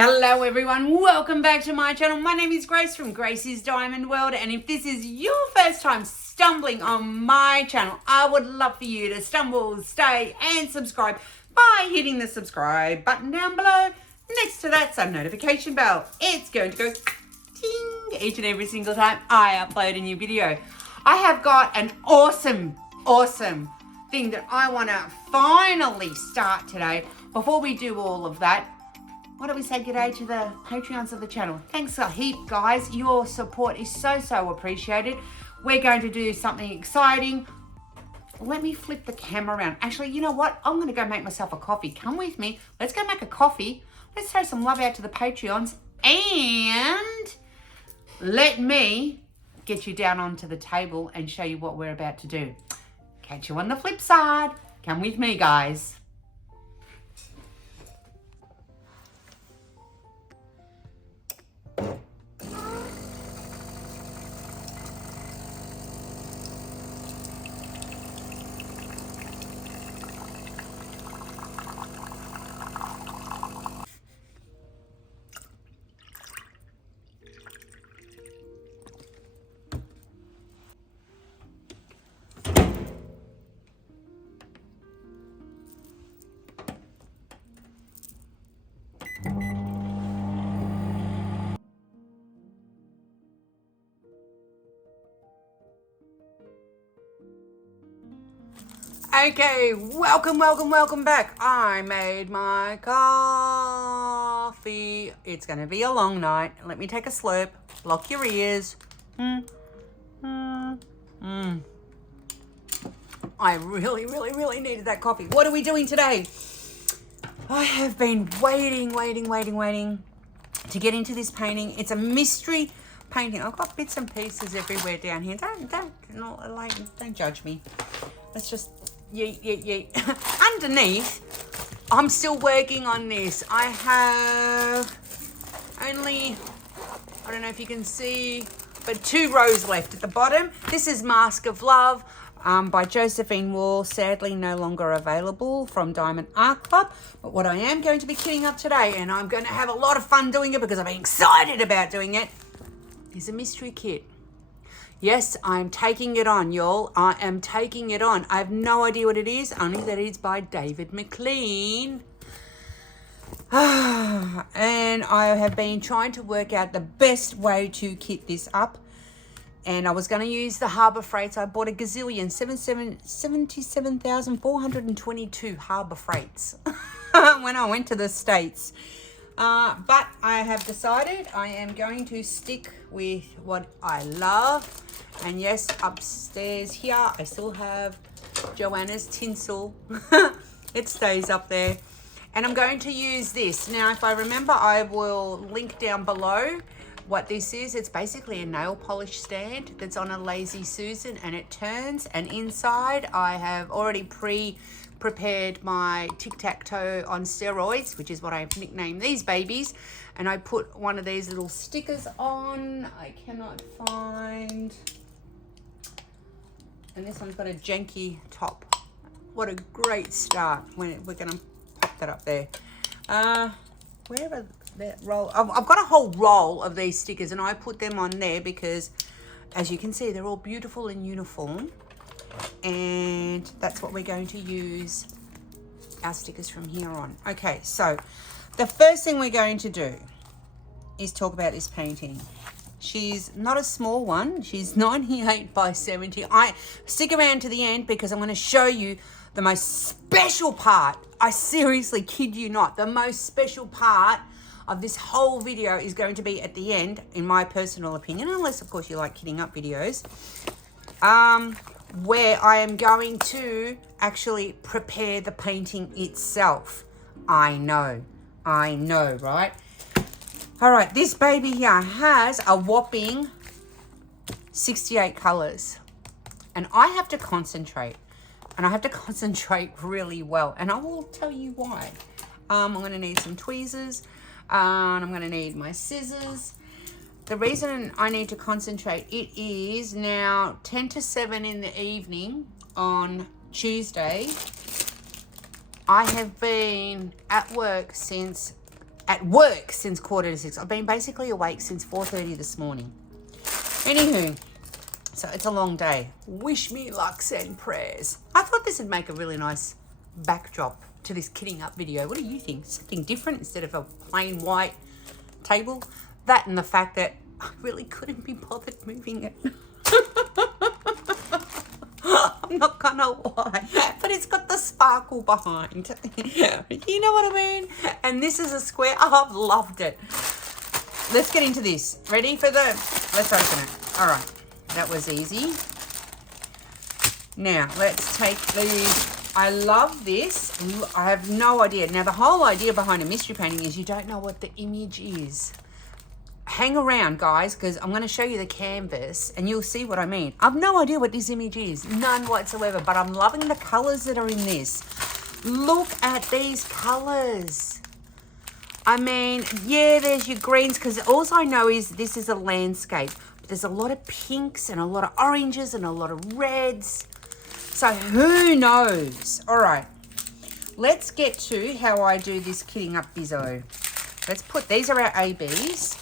Hello everyone, welcome back to my channel. My name is Grace from Gracie's Diamond World, and if this is your first time stumbling on my channel, I would love for you to stumble, stay and subscribe by hitting the subscribe button down below. Next to that's a notification bell. It's going to go ding each and every single time I upload a new video. I have got an awesome thing that I want to finally start today. Before we do all of that, why don't we say g'day to the Patreons of the channel? Thanks a heap, guys. Your support is so appreciated. We're going to do something exciting. Let me flip the camera around. Actually, you know what? I'm going to go make myself a coffee. Come with me. Let's go make a coffee. Let's throw some love out to the Patreons. And let me get you down onto the table and show you what we're about to do. Catch you on the flip side. Come with me, guys. Okay, welcome back. I made my coffee. It's going to be a long night. Let me take a slurp. Block your ears. I really needed that coffee. What are we doing today? I have been waiting to get into this painting. It's a mystery painting. I've got bits and pieces everywhere down here. Don't judge me. Let's just yeet. Underneath, I'm still working on this. I have only, I don't know if you can see, but 2 rows left at the bottom. This is Mask of Love by Josephine Wall, sadly no longer available from Diamond Art Club. But what I am going to be kitting up today, and I'm going to have a lot of fun doing it because I've been excited about doing it, is a mystery kit. Yes, I'm taking it on, y'all. I am taking it on. I have no idea what it is, only that it's by David MacLeod. And I have been trying to work out the best way to kit this up. And I was going to use the Harbour Freights. I bought a gazillion, 77,422 Harbour Freights when I went to the States. But I have decided I am going to stick with what I love. And yes, upstairs here, I still have Joanna's tinsel. It stays up there. And I'm going to use this. Now, if I remember, I will link down below what this is. It's basically a nail polish stand that's on a Lazy Susan, and it turns. And inside, I have already prepared my tic-tac-toe on steroids, which is what I've nicknamed these babies. And I put one of these little stickers on. I cannot find, and this one's got a janky top. What a great start. When we're gonna pop that up there. Wherever that roll, I've got a whole roll of these stickers, and I put them on there because, as you can see, they're all beautiful and uniform. And that's what we're going to use our stickers from here on. Okay, so the first thing we're going to do is talk about this painting. She's not a small one. She's 98 by 70. I stick around to the end because I'm going to show you the most special part. I seriously kid you not. The most special part of this whole video is going to be at the end, in my personal opinion, unless of course you like kidding up videos. Where I am going to actually prepare the painting itself. I know, right? All right, this baby here has a whopping 68 colors. And I have to concentrate. And I have to concentrate really well. And I will tell you why. I'm going to need some tweezers. And I'm going to need my scissors. The reason I need to concentrate, it is now 10 to 7 in the evening on Tuesday. I have been at work since at work since 5:45. I've been basically awake since 4:30 this morning. Anywho, so it's a long day. Wish me luck, send prayers. I thought this would make a really nice backdrop to this kitting up video. What do you think? Something different instead of a plain white table? That and the fact that I really couldn't be bothered moving it. I'm not gonna lie, but it's got the sparkle behind. You know what I mean? And this is a square. Oh, I've loved it. Let's get into this. Ready for the... Let's open it. All right. That was easy. Now, let's take these. I love this. I have no idea. Now, the whole idea behind a mystery painting is you don't know what the image is. Hang around, guys, because I'm going to show you the canvas and you'll see what I mean. I've no idea what this image is. None whatsoever. But I'm loving the colours that are in this. Look at these colours. I mean, yeah, there's your greens, because all I know is this is a landscape. But there's a lot of pinks and a lot of oranges and a lot of reds. So who knows? All right. Let's get to how I do this kitting up bizzo. Let's put... These are our ABs.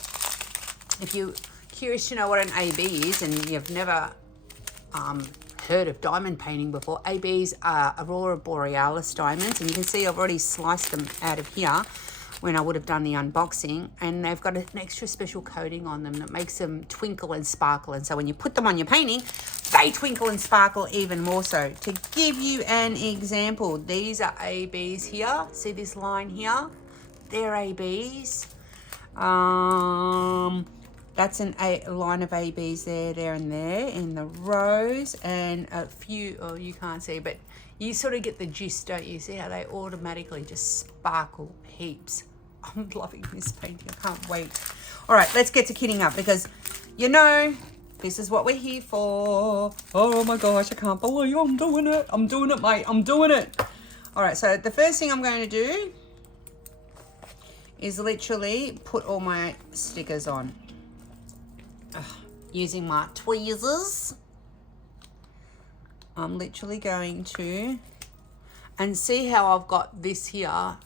If you're curious to know what an AB is and you've never heard of diamond painting before, ABs are Aurora Borealis diamonds, and you can see I've already sliced them out of here when I would have done the unboxing, and they've got an extra special coating on them that makes them twinkle and sparkle, and so when you put them on your painting, they twinkle and sparkle even more so. To give you an example, these are ABs here. See this line here? They're ABs. That's a line of ABs there and there in the rows, and a few, oh, you can't see, but you sort of get the gist, don't you? See how they automatically just sparkle heaps. I'm loving this painting. I can't wait. All right, let's get to kitting up, because, you know, this is what we're here for. Oh my gosh, I can't believe I'm doing it. I'm doing it, mate. I'm doing it. All right, so the first thing I'm going to do is literally put all my stickers on. Using my tweezers. I'm literally going to, and see how I've got this here.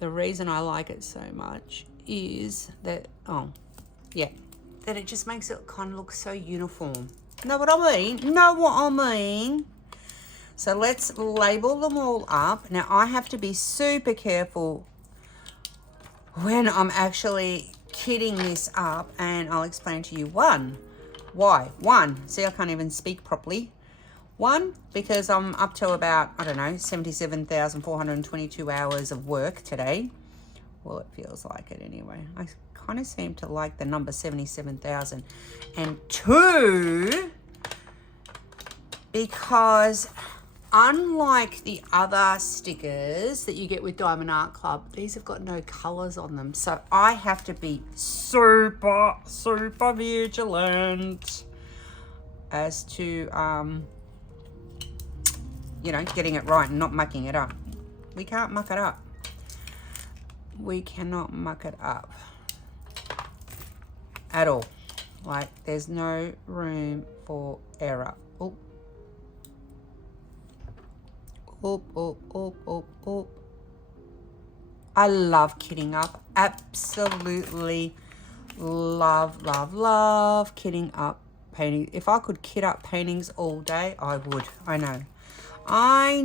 The reason I like it so much is that, oh, yeah, that it just makes it kind of look so uniform. Know what I mean? Know what I mean? So let's label them all up. Now I have to be super careful when I'm actually kitting this up, and I'll explain to you why. One, see, I can't even speak properly. One, because I'm up to about, I don't know, 77,422 hours of work today. Well, it feels like it anyway. I kind of seem to like the number 77,000. And two, because unlike the other stickers that you get with Diamond Art Club, these have got no colours on them. So I have to be super vigilant as to, you know, getting it right and not mucking it up. We can't muck it up. We cannot muck it up at all. Like, there's no room for error. Oh. Oop. I love kitting up. Absolutely love kitting up painting. If I could kit up paintings all day, I would. I know. I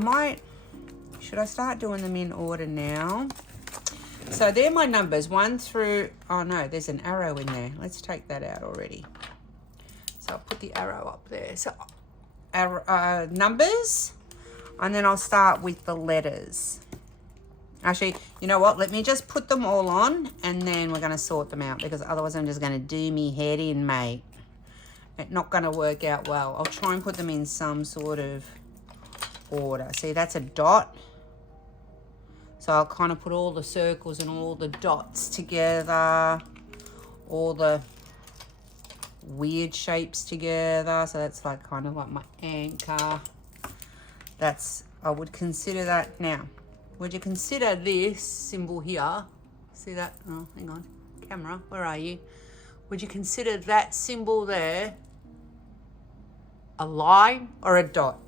might, should I start doing them in order now? So they're my numbers, 1 through, oh no, there's an arrow in there. Let's take that out already. So I'll put the arrow up there. So numbers, and then I'll start with the letters. Actually, you know what, let me just put them all on, and then we're going to sort them out, because otherwise I'm just going to do me head in, mate. It's not going to work out well. I'll try and put them in some sort of order. See, that's a dot, so I'll kind of put all the circles and all the dots together, all the weird shapes together. So that's like kind of like my anchor. That's, I would consider that. Now, would you consider this symbol here? See that? Oh, hang on, camera, where are you? Would you consider that symbol there a line or a dot?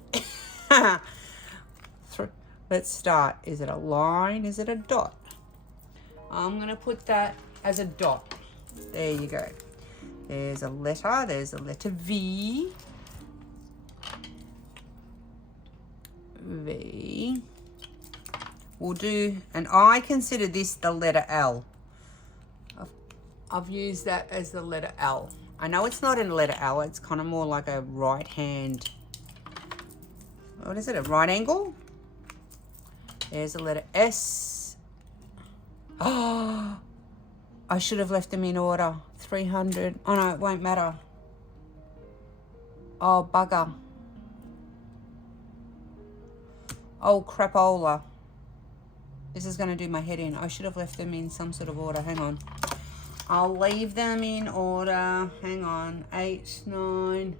Let's start. Is it a line? Is it a dot? I'm going to put that as a dot. There you go. There's a letter. There's a letter V. V. We'll do, and I consider this the letter L. I've used that as the letter L. I know it's not in a letter L. It's kind of more like a right hand. What is it? A right angle? There's a letter S. Oh, I should have left them in order. 300. Oh no, it won't matter. Oh, bugger. Oh, crapola. This is going to do my head in. I should have left them in some sort of order. Hang on. I'll leave them in order. Hang on. 8, 9. I'm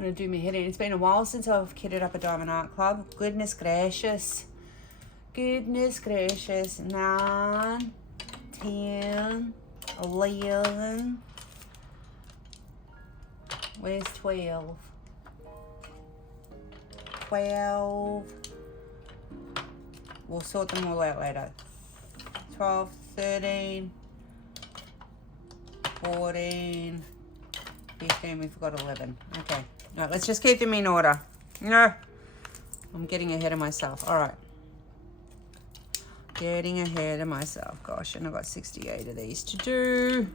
going to do my head in. It's been a while since I've kitted up a Diamond Art Club. Goodness gracious. Goodness gracious. 9, 10, 11. Where's 12? 12. We'll sort them all out later. 12, 13, 14, 15. We've got 11. Okay. No, let's just keep them in order. No, I'm getting ahead of myself. All right. Getting ahead of myself. Gosh, and I've got 68 of these to do.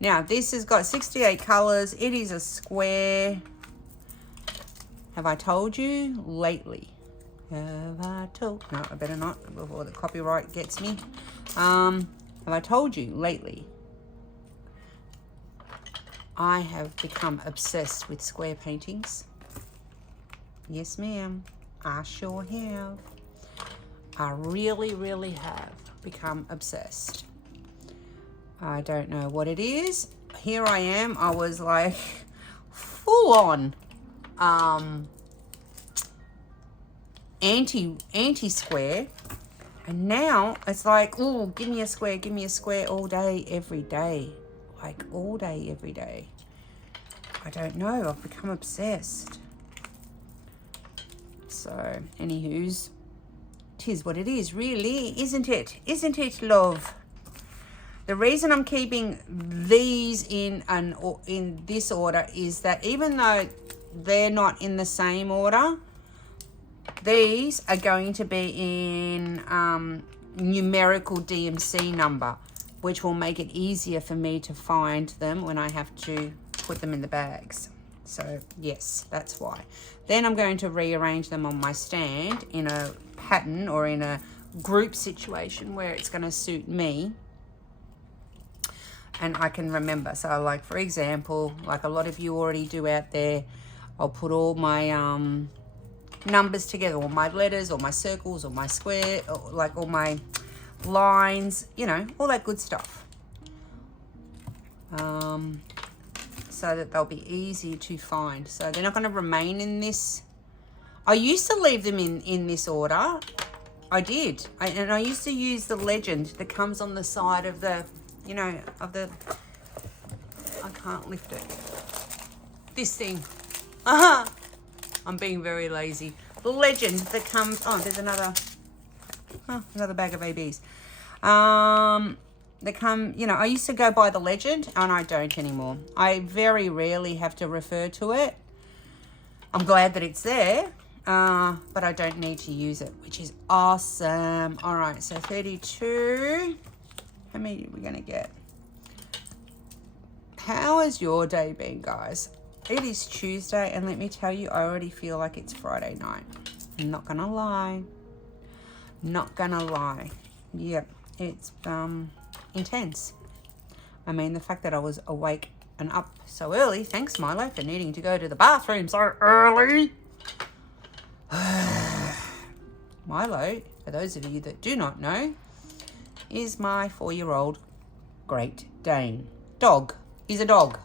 Now, this has got 68 colors. It is a square. Have I told you lately? Have I told? No, I better not before the copyright gets me. Have I told you lately? I have become obsessed with square paintings. Yes, ma'am. I sure have. I really, really have become obsessed. I don't know what it is. Here I am. I was like full on anti-square, and now it's like, oh, give me a square all day, every day, like all day, every day. I don't know. I've become obsessed. So, anywho's, 'tis what it is, really, isn't it? Isn't it, love? The reason I'm keeping these in this order is that even though they're not in the same order, these are going to be in numerical DMC number, which will make it easier for me to find them when I have to put them in the bags. So yes, that's why. Then I'm going to rearrange them on my stand in a pattern or in a group situation where it's going to suit me and I can remember. So like, for example, like a lot of you already do out there, I'll put all my numbers together, or my letters, or my circles, or my square, or like all my lines, you know, all that good stuff, so that they'll be easy to find. So they're not going to remain in this. I used to leave them in this order. I did, and I used to use the legend that comes on the side of the, you know, of the, I can't lift it, this thing. I'm being very lazy. The legend that comes, oh, there's another bag of ABs. They come, you know, I used to go by the legend and I don't anymore. I very rarely have to refer to it. I'm glad that it's there, but I don't need to use it, which is awesome. All right, so 32. How many are we going to get? How has your day been, guys? It is Tuesday, and let me tell you, I already feel like it's Friday night. I'm not gonna lie. Not gonna lie. Yep, it's intense. I mean, the fact that I was awake and up so early, thanks Milo for needing to go to the bathroom so early. Milo, for those of you that do not know, is my 4-year-old Great Dane. Dog. He's a dog.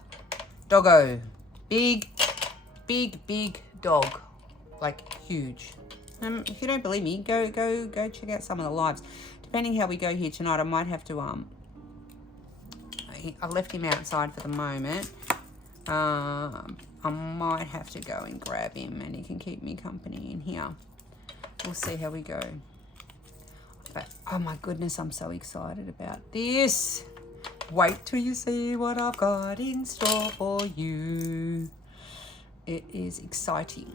Doggo. Big dog, like huge. If you don't believe me, go check out some of the lives. Depending how we go here tonight, I might have to I've left him outside for the moment. I might have to go and grab him, and he can keep me company in here. we'll see how we go. But, oh my goodness, I'm so excited about this. Wait till you see what I've got in store for you. It is exciting.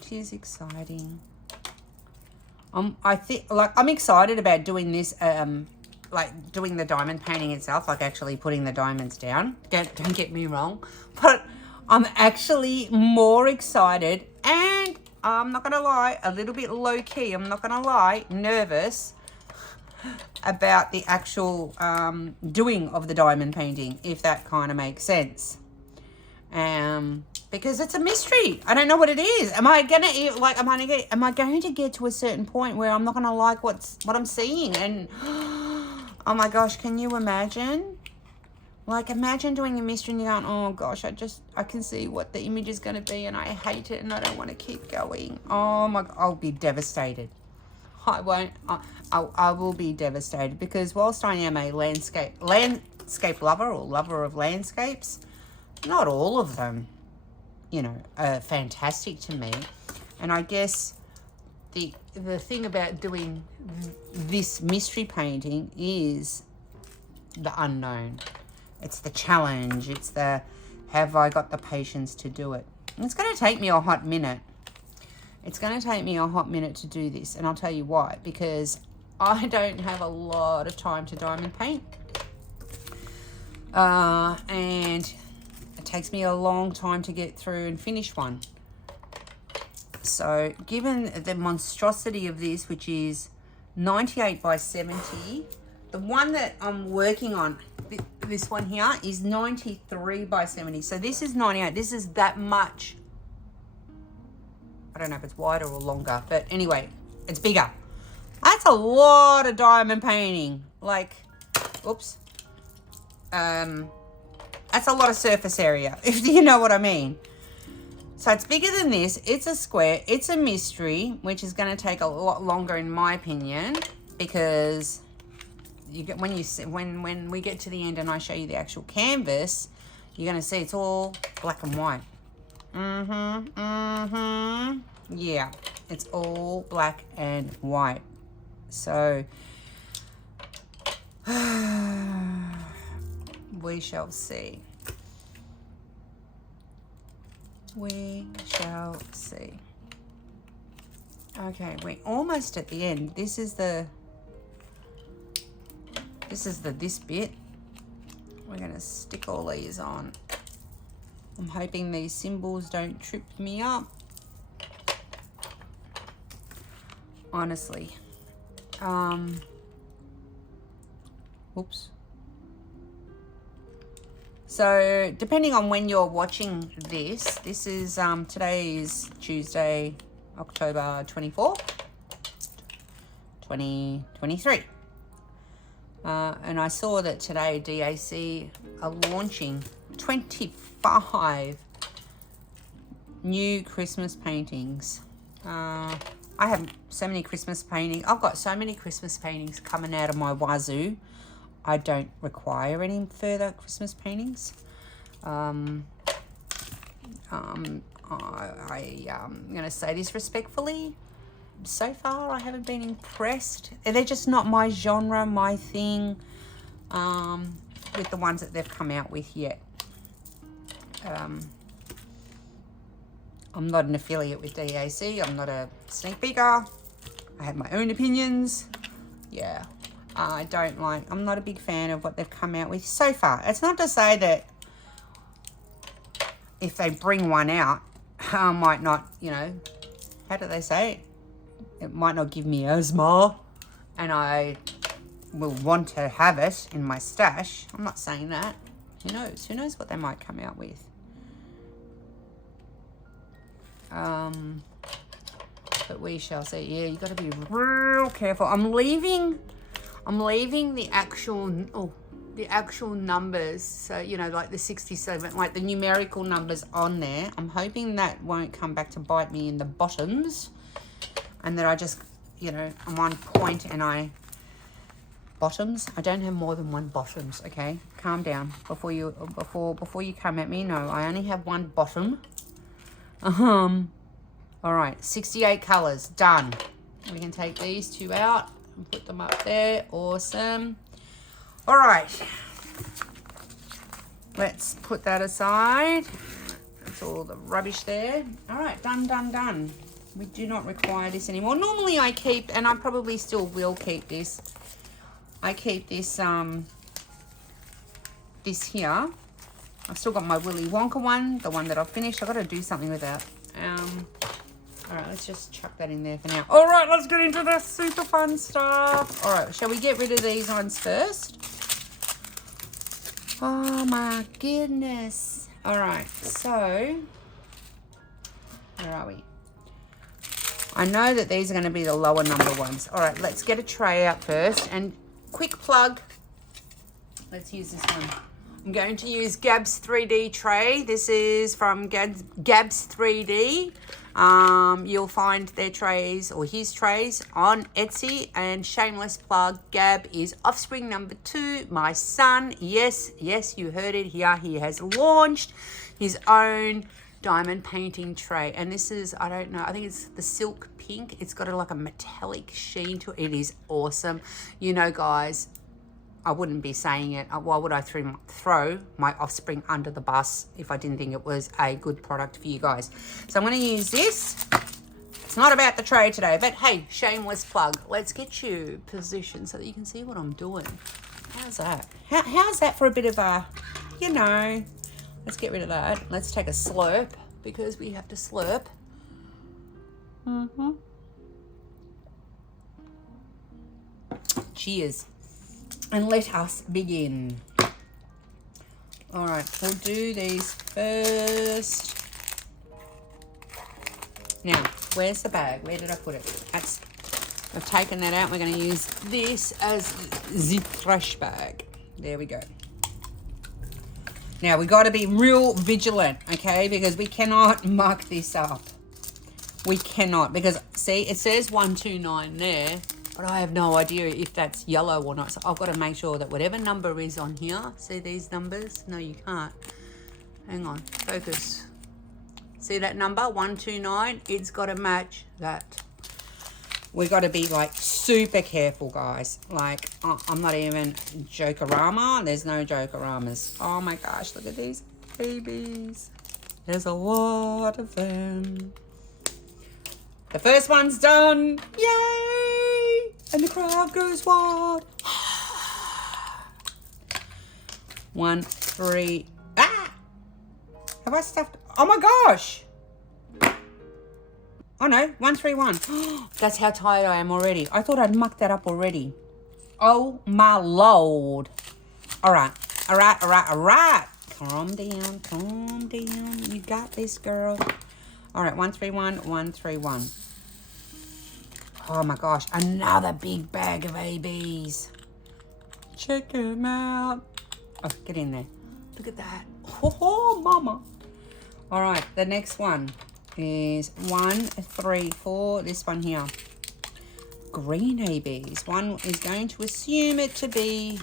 It is exciting. I think, like, I'm excited about doing this, like doing the diamond painting itself, like actually putting the diamonds down. Don't get me wrong, but I'm actually more excited, and I'm not gonna lie, a little bit low key. I'm not gonna lie, nervous about the actual doing of the diamond painting, if that kind of makes sense. Because it's a mystery. I don't know what it is. Am I going to get to a certain point where I'm not going to like what I'm seeing? And oh my gosh, can you imagine? Like, imagine doing a mystery and you're going, oh gosh, I can see what the image is going to be and I hate it and I don't want to keep going. Oh my, I'll be devastated. I won't. I will be devastated, because whilst I am a landscape lover, or lover of landscapes, not all of them, you know, are fantastic to me. And I guess the thing about doing this mystery painting is the unknown. It's the challenge. It's the, have I got the patience to do it? And it's going to take me a hot minute. It's going to take me a hot minute to do this. And I'll tell you why. Because I don't have a lot of time to diamond paint. And it takes me a long time to get through and finish one. So given the monstrosity of this, which is 98 by 70, the one that I'm working on, this one here, is 93 by 70. So this is 98. This is that much. I don't know if it's wider or longer, but anyway, it's bigger. That's a lot of diamond painting. Like, oops. That's a lot of surface area, if you know what I mean. So it's bigger than this. It's a square. It's a mystery, which is going to take a lot longer, in my opinion, because you get when we get to the end and I show you the actual canvas, you're going to see it's all black and white. Yeah, it's all black and white. So we shall see. We shall see. Okay, we're almost at the end. This is this bit. We're gonna stick all these on. I'm hoping these symbols don't trip me up. Honestly. Oops. So depending on when you're watching this is today is Tuesday, October 24th, 2023. And I saw that today DAC are launching 25 new Christmas paintings. I have so many Christmas paintings. I've got so many Christmas paintings coming out of my wazoo. I don't require any further Christmas paintings. I'm going to say this respectfully. So far, I haven't been impressed. They're just not my genre, my thing, with the ones that they've come out with yet. I'm not an affiliate with DAC. I'm not a sneak peeker. I have my own opinions. Yeah. I'm not a big fan of what they've come out with so far. It's not to say that if they bring one out, I might not, you know, how do they say it? It might not give me asthma and I will want to have it in my stash. I'm not saying that. Who knows? Who knows what they might come out with? But we shall see. Yeah, you got to be real careful. I'm leaving the actual numbers, so you know, like the 67, like the numerical numbers on there. I'm hoping that won't come back to bite me in the bottoms, and that I just, you know, I'm on point and bottoms. I don't have more than one bottoms. Okay, calm down before you come at me. No, I only have one bottom. All right, 68 colors, done. We can take these two out and put them up there. Awesome. All right, let's put that aside. That's all the rubbish there. All right, done, done, done. We do not require this anymore. Normally I keep, and I probably still will keep this. I keep this, this here. I've still got my Willy Wonka one, the one that I've finished. I've got to do something with that. All right, let's just chuck that in there for now. All right, let's get into the super fun stuff. All right, shall we get rid of these ones first? Oh my goodness. All right, so where are we? I know that these are going to be the lower number ones. All right, let's get a tray out first. And quick plug, let's use this one. I'm going to use Gab's 3D tray. This is from Gab's 3D. You'll find their trays or his trays on Etsy. And shameless plug, Gab is offspring number 2, my son. Yes, you heard it here. He has launched his own diamond painting tray. And this is, I don't know, I think it's the silk pink. It's got like a metallic sheen to it. It is awesome. You know, guys, I wouldn't be saying it. Why would I throw my offspring under the bus if I didn't think it was a good product for you guys? So I'm going to use this. It's not about the tray today, but hey, shameless plug. Let's get you positioned so that you can see what I'm doing. How's that? How's that for a bit of a, you know, let's get rid of that. Let's take a slurp because we have to slurp. Cheers. And let us begin. All right, we'll do these first. Now, where's the bag? Where did I put it? I've taken that out. We're going to use this as the trash bag. There we go. Now, we got to be real vigilant, okay? Because we cannot muck this up. We cannot. Because, see, it says 129 there. But I have no idea if that's yellow or not. So I've got to make sure that whatever number is on here. See these numbers? No, you can't. Hang on. Focus. See that number? 129. It's got to match that. We got to be like super careful, guys. Like, I'm not even jokerama. There's no jokeramas. Oh my gosh. Look at these babies. There's a lot of them. The first one's done. Yay! And the crowd goes wild. 1, 3. Ah! Have I stuffed? Oh my gosh! Oh no, 1, 3, 1. That's how tired I am already. I thought I'd mucked that up already. Oh my lord. Alright. Calm down. You got this, girl. Alright, 1, 3, 1, 1, 3, 1. Oh my gosh, another big bag of ABs. Check them out. Oh, get in there. Look at that. Oh, mama. All right, the next one is 1, 3, 4. This one here. Green ABs. One is going to assume it to be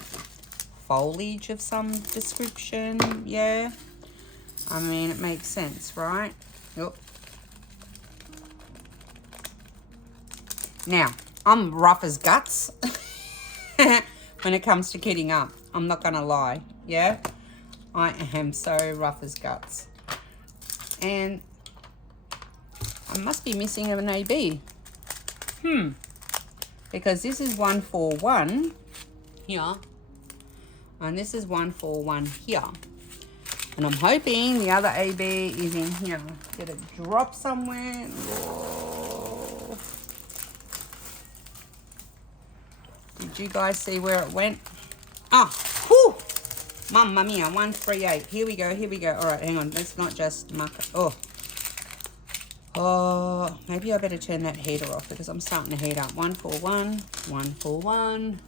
foliage of some description. Yeah. I mean, it makes sense, right? Yep. Now, I'm rough as guts when it comes to kitting up. I'm not going to lie. Yeah? I am so rough as guts. And I must be missing an AB. Because this is 141 here. And this is 141 here. And I'm hoping the other AB is in here. Did it drop somewhere? Whoa. Did you guys see where it went? Ah, whew! Mamma mia, 138. Here we go. All right, hang on. Let's not just muck it. Oh, maybe I better turn that heater off because I'm starting to heat up. 141, 141.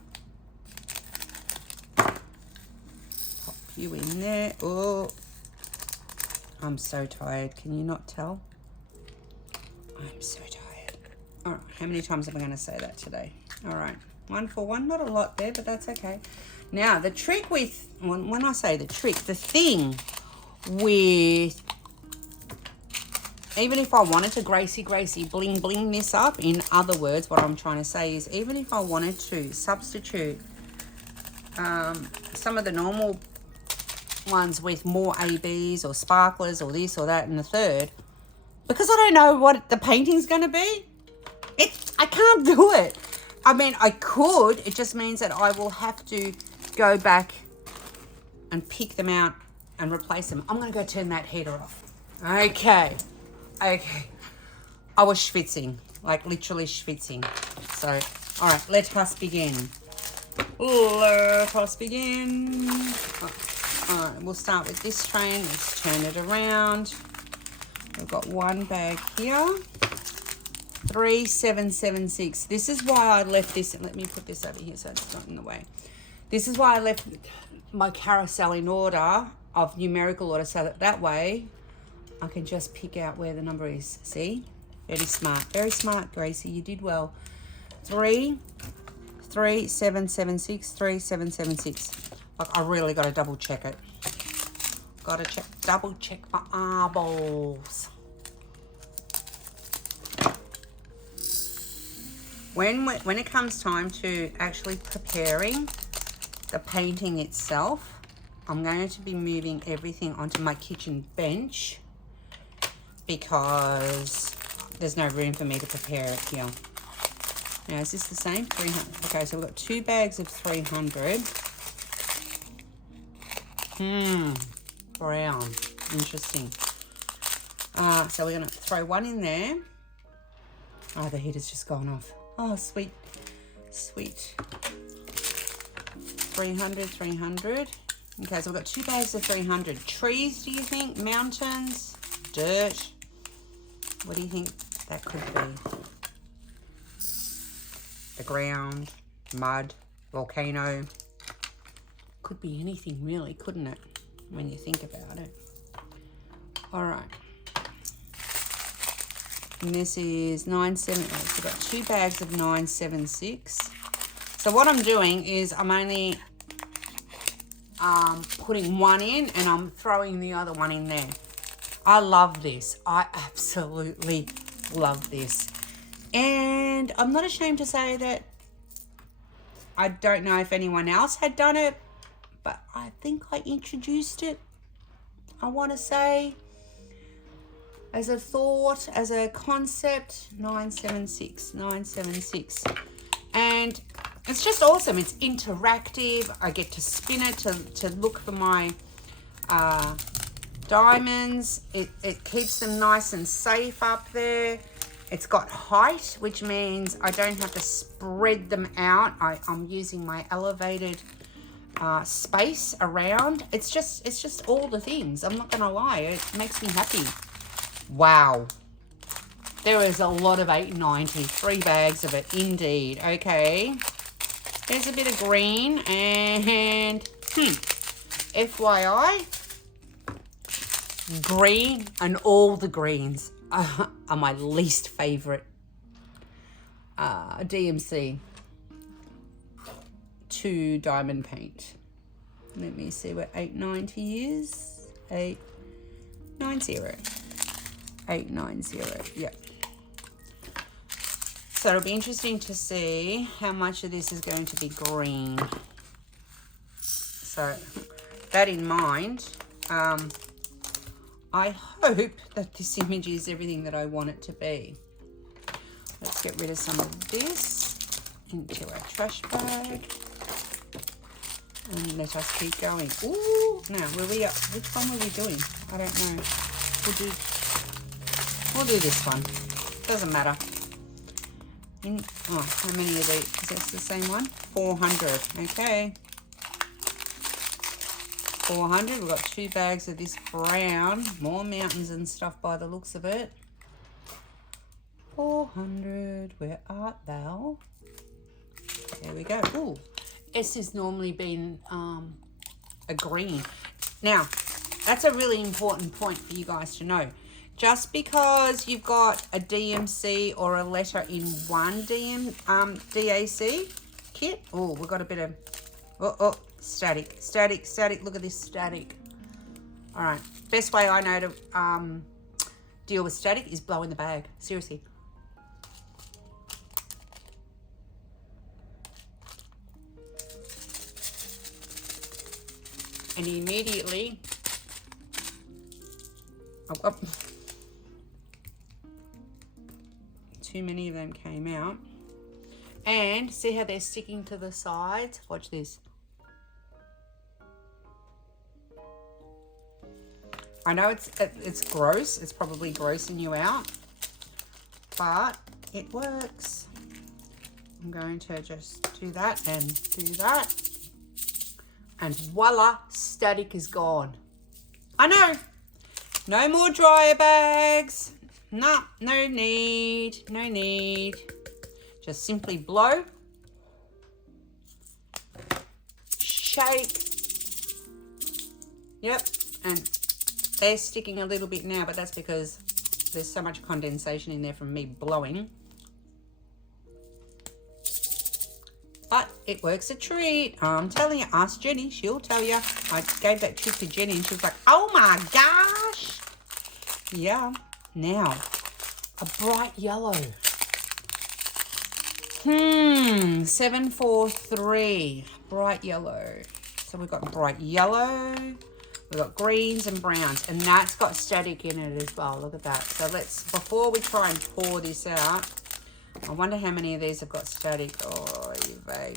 Pop you in there. Oh, I'm so tired. Can you not tell? I'm so tired. All right, how many times am I going to say that today? All right. 141, not a lot there, but that's okay. Now, the trick with, when I say the trick, the thing with even if I wanted to Gracie bling this up, in other words, what I'm trying to say is, even if I wanted to substitute some of the normal ones with more ABs or sparklers or this or that and the third, because I don't know what the painting's going to be, I can't do it. I mean, I could. It just means that I will have to go back and pick them out and replace them. I'm going to go turn that heater off. Okay. I was schwitzing, like literally schwitzing. So, all right, let us begin. Let us begin. All right, we'll start with this train. Let's turn it around. We've got one bag here. 3776. This is why I left this. Let me put this over here so it's not in the way. This is why I left my carousel in order of numerical order, so that way I can just pick out where the number is. See? Very smart, Gracie. You did well. 3776, 3776. Like, I really got to double check it. Got to double check my eyeballs. When it comes time to actually preparing the painting itself, I'm going to be moving everything onto my kitchen bench because there's no room for me to prepare it here. Now, is this the same? 300. Okay, so we've got 2 bags of 300. Brown. Interesting. So we're going to throw one in there. Oh, the heater's just gone off. Oh, sweet. 300. Okay, so we've got 2 bags of 300. Trees, do you think? Mountains? Dirt? What do you think that could be? The ground? Mud? Volcano? Could be anything really, couldn't it? When you think about it. All right. And this is 978. So we've got 2 bags of 976. So what I'm doing is I'm only putting one in and I'm throwing the other one in there. I love this. I absolutely love this. And I'm not ashamed to say that I don't know if anyone else had done it, but I think I introduced it, I want to say, as a thought, as a concept. 976. And it's just awesome. It's interactive. I get to spin it to look for my diamonds. It keeps them nice and safe up there. It's got height, which means I don't have to spread them out. I'm using my elevated space around. It's just all the things. I'm not gonna lie, it makes me happy. Wow, there is a lot of 890. 3 bags of it indeed. Okay, there's a bit of green, and FYI, green and all the greens are my least favorite DMC 2 diamond paint. Let me see what 890 is. 890. Yep. So it'll be interesting to see how much of this is going to be green. So that in mind, I hope that this image is everything that I want it to be. Let's get rid of some of this into our trash bag. And let us keep going. Ooh, now, were we up? Which one were we doing? I don't know. We'll do this one. Doesn't matter. How many are these? Is that the same one? 400. Okay. 400. We've got 2 bags of this brown. More mountains and stuff by the looks of it. 400. Where art thou? There we go. Ooh. S has normally been a green. Now, that's a really important point for you guys to know. Just because you've got a DMC or a letter in one DAC kit. Oh, we've got a bit of... Oh, static. Look at this static. All right. Best way I know to deal with static is blow in the bag. Seriously. And immediately, oh, too many of them came out. And see how they're sticking to the sides? Watch this. I know it's gross. It's probably grossing you out, but it works. I'm going to just do that and do that. And voila, static is gone. I know. No more dryer bags. No, no need. No need. Just simply blow. Shake. Yep. And they're sticking a little bit now, but that's because there's so much condensation in there from me blowing. But it works a treat. I'm telling you, ask Jenny, she'll tell you. I gave that trick to Jenny and she was like, oh my gosh. Yeah. Now, a bright yellow. 743. Bright yellow. So we've got bright yellow. We've got greens and browns. And that's got static in it as well. Look at that. So let's, before we try and pour this out, I wonder how many of these have got static. Oh, they.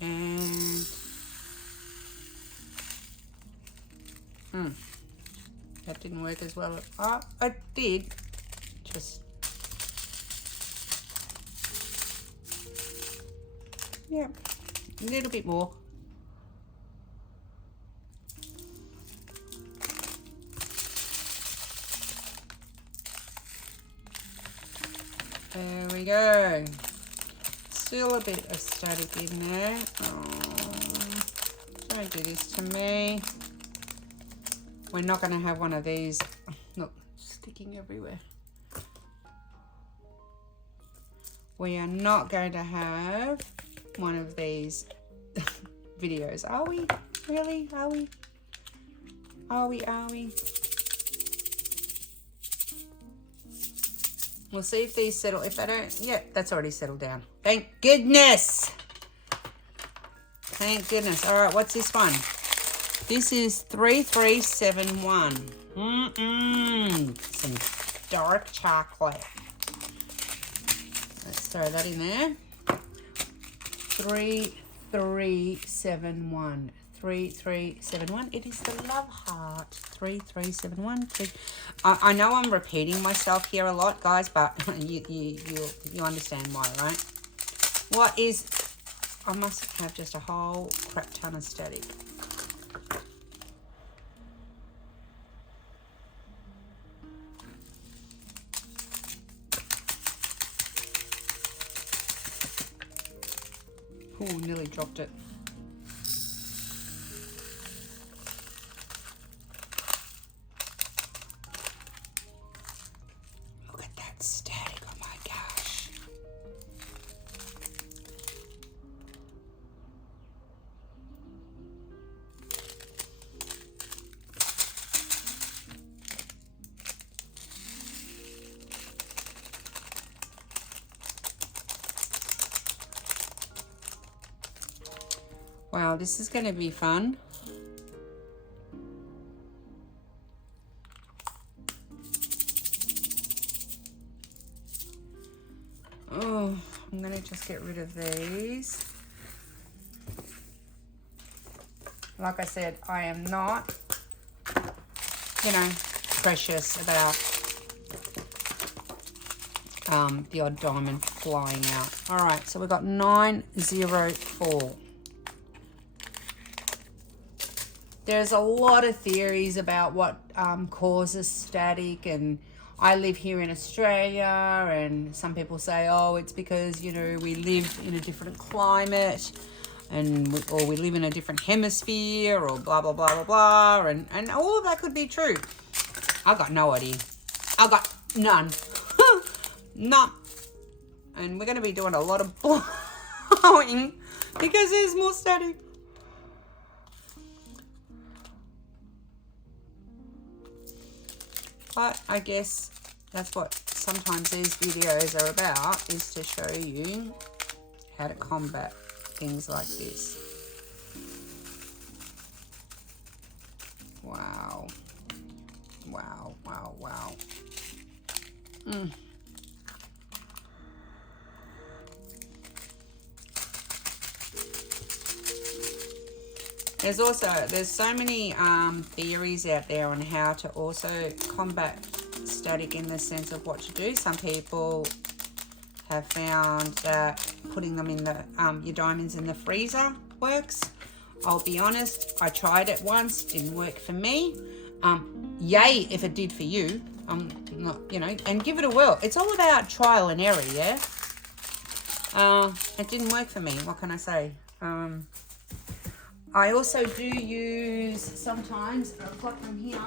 And that didn't work as well. Oh, it did. Just yeah. A little bit more. There we go. Still a bit of static in there. Oh, don't do this to me. We're not going to have one of these. Look, sticking everywhere. We are not going to have one of these videos, are we? Really? Are we? Are we? We'll see if these settle. If they don't, yeah, that's already settled down. Thank goodness. Thank goodness. All right, what's this one? This is 3371. Some dark chocolate. Let's throw that in there. 3371. 3371. It is the love heart. 3371. I know I'm repeating myself here a lot, guys, but you understand why, right? What is? I must have just a whole crap ton of static. Oh, nearly dropped it. Look at that static, oh my gosh. Wow, this is going to be fun. Oh, I'm going to just get rid of these. Like I said, I am not, precious about the odd diamond flying out. All right, so we've got 904. There's a lot of theories about what causes static, and I live here in Australia, and some people say, oh, it's because, we live in a different climate, or we live in a different hemisphere, or blah, blah, blah, blah, blah, and all of that could be true. I've got no idea. I've got none. And we're going to be doing a lot of blowing because there's more static. But I guess that's what sometimes these videos are about, is to show you how to combat things like this. Wow. Wow, wow, wow. There's so many theories out there on how to also combat static in the sense of what to do. Some people have found that putting them in the your diamonds in the freezer works. I'll be honest, I tried it once, didn't work for me. Yay if it did for you. Not, you know, and give it a whirl. It's all about trial and error, yeah. It didn't work for me. What can I say? I also do use sometimes, I've got them here.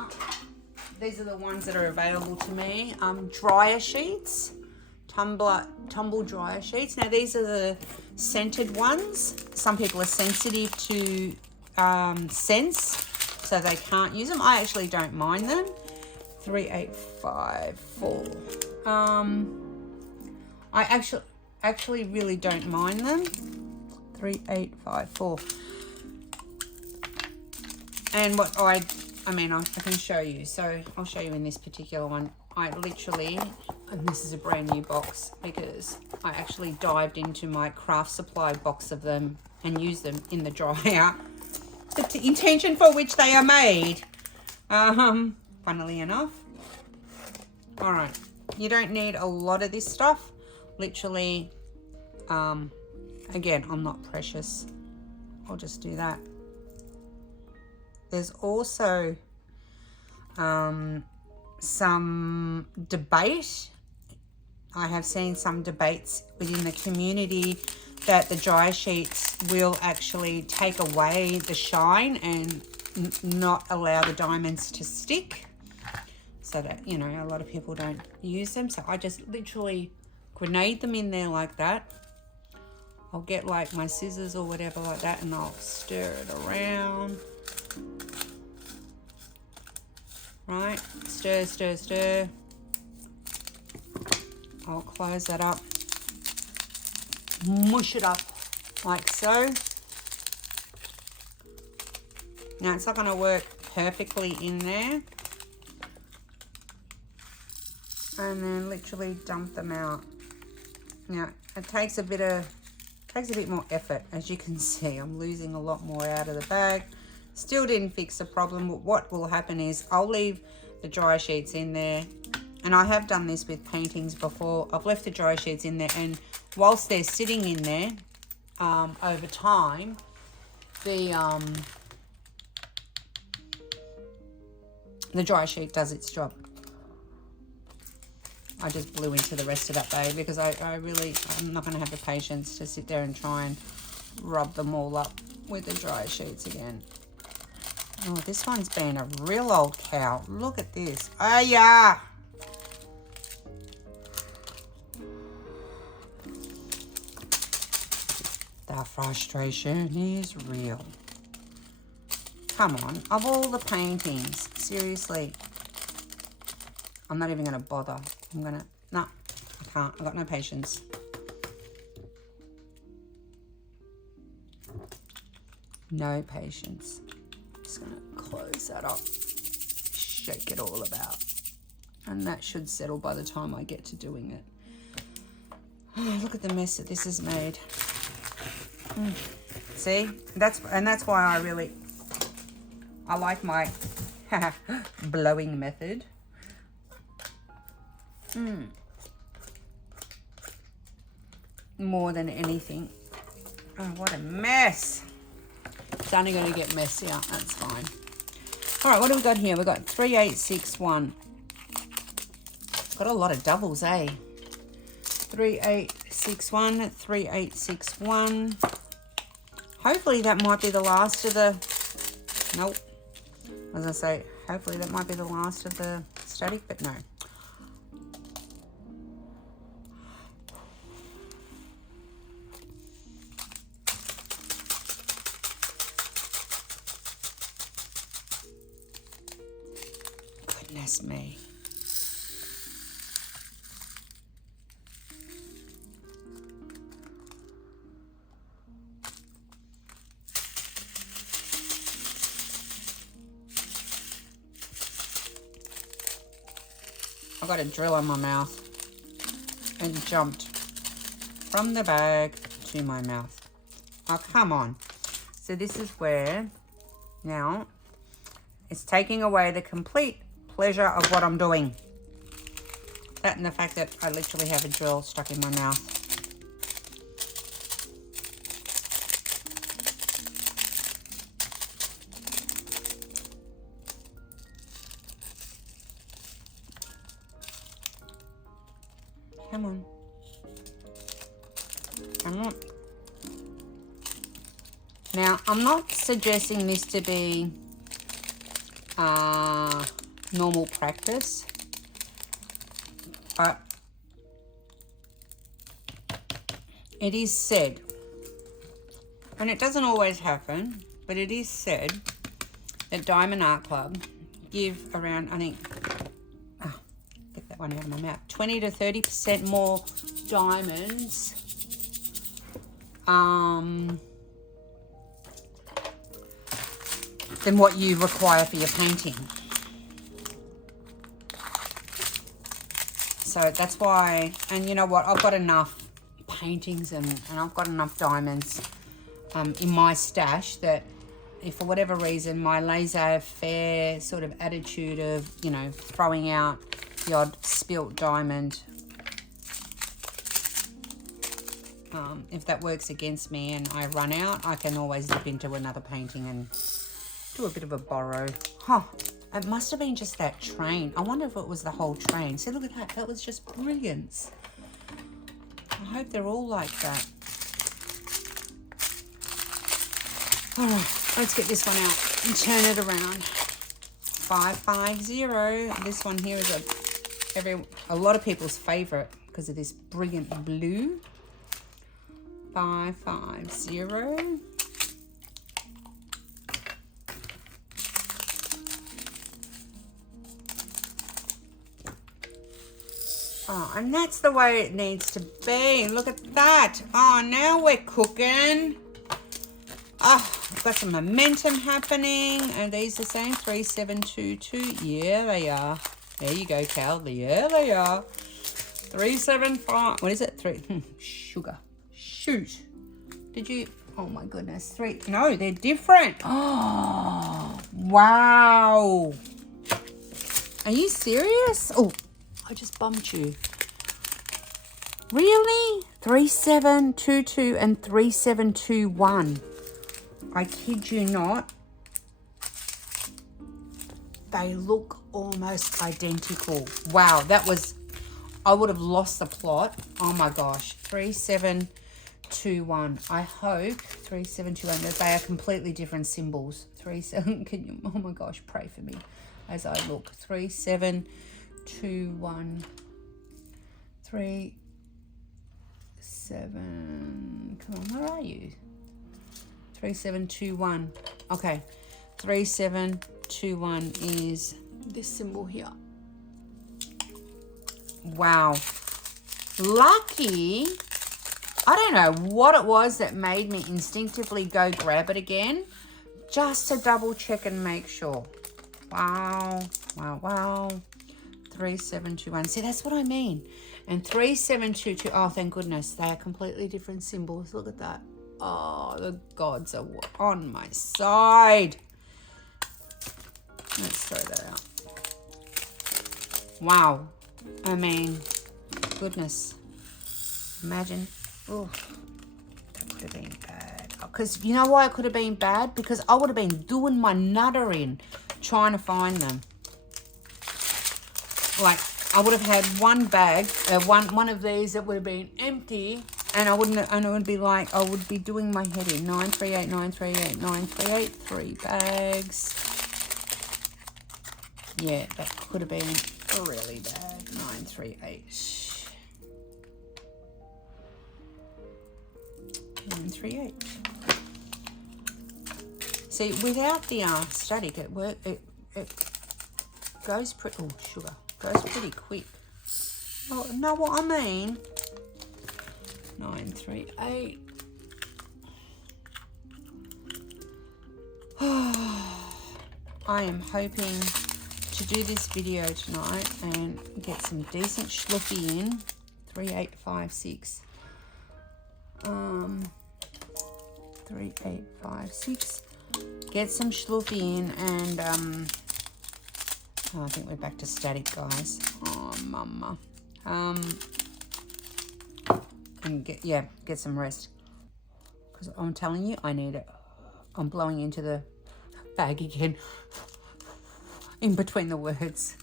These are the ones that are available to me. Dryer sheets, tumble dryer sheets. Now these are the scented ones. Some people are sensitive to scents, so they can't use them. I actually don't mind them. 3854. I actually really don't mind them. 3854. And what I can show you. So I'll show you in this particular one. I literally, and this is a brand new box because I actually dived into my craft supply box of them and used them in the dryer. The intention for which they are made. Funnily enough. All right. You don't need a lot of this stuff. Literally, again, I'm not precious. I'll just do that. There's also some debate. I have seen some debates within the community that the dry sheets will actually take away the shine and not allow the diamonds to stick, so that, you know, a lot of people don't use them. So I just literally grenade them in there like that. I'll get like my scissors or whatever like that, and I'll stir it around. Right, stir, stir, stir. I'll close that up, mush it up like so. Now it's not going to work perfectly in there, and then literally dump them out. Now it takes a bit more effort. As you can see, I'm losing a lot more out of the bag. Still didn't fix the problem. But what will happen is I'll leave the dry sheets in there, and I have done this with paintings before. I've left the dry sheets in there, and whilst they're sitting in there, over time, the dry sheet does its job. I just blew into the rest of that bag because I'm not going to have the patience to sit there and try and rub them all up with the dry sheets again. Oh, this one's been a real old cow. Look at this. Oh, yeah. The frustration is real. Come on. Of all the paintings, seriously. I'm not even going to bother. No, I can't. I've got no patience. No patience. Just going to close that up. Shake it all about. And that should settle by the time I get to doing it. Oh, look at the mess that this has made. See? That's why I like my blowing method. More than anything. Oh, what a mess. It's only going to get messier. That's fine. All right, what do we got here? We've got 3861. Got a lot of doubles, eh? 3861, 3861. Hopefully that might be the last of the... Nope. As I say, hopefully that might be the last of the static, but no. Goodness me. I got a drill on my mouth and jumped from the bag to my mouth. Oh, come on. So this is where now it's taking away the complete pleasure of what I'm doing. That and the fact that I literally have a drill stuck in my mouth. Come on. Come on. Now, I'm not suggesting this to be normal practice, but it is said, and it doesn't always happen, but it is said that Diamond Art Club give around, I think, get that one out of my mouth, 20 to 30% more diamonds than what you require for your painting. So that's why, and you know what, I've got enough paintings and I've got enough diamonds in my stash that if for whatever reason my laissez-faire sort of attitude of, you know, throwing out the odd spilt diamond, if that works against me and I run out, I can always dip into another painting and do a bit of a borrow. Huh, it must have been just that train. I wonder if it was the whole train. See, look at that. That was just brilliance. I hope they're all like that. All right, let's get this one out and turn it around. 550. This one here is a lot of people's favorite because of this brilliant blue. 550. Oh, and that's the way it needs to be. Look at that. Oh, now we're cooking. Oh, we've got some momentum happening. Are these the same? 3722. Yeah, they are. There you go, Cal. Yeah, they are. 375. What is it? Sugar. Shoot. Did you? Oh, my goodness. 3. No, they're different. Oh, wow. Are you serious? Oh. I just bumped you. Really? 3722 and 3721. I kid you not. They look almost identical. Wow, that was, I would have lost the plot. Oh my gosh. 3721. I hope 3721 that they are completely different symbols. 37. Can you? Oh my gosh, pray for me as I look. 3721 3 7. Come on, where are you? 3721. Okay, 3721 is this symbol here. Wow, lucky. I don't know what it was that made me instinctively go grab it again, just to double check and make sure. Wow, wow, wow. 3721. See, that's what I mean. And 3722. Oh, thank goodness. They are completely different symbols. Look at that. Oh, the gods are on my side. Let's throw that out. Wow. I mean, goodness. Imagine. Oh, that could have been bad. Because you know why it could have been bad? Because I would have been doing my nutter in trying to find them. Like, I would have had one bag, one of these that would have been empty, and I wouldn't, and it would be like, I would be doing my head in. 938, 938, 938, 3 bags. Yeah, that could have been really bad. 938. 938. See, without the static, it goes pretty, oh, sugar, goes pretty quick. Oh, know what I mean? 938. I am hoping to do this video tonight and get some decent schluffy in. 3856. 3856. Get some schluffy in, and oh, I think we're back to static, guys. Oh, mama. And get some rest, because I'm telling you, I need it. I'm blowing into the bag again in between the words.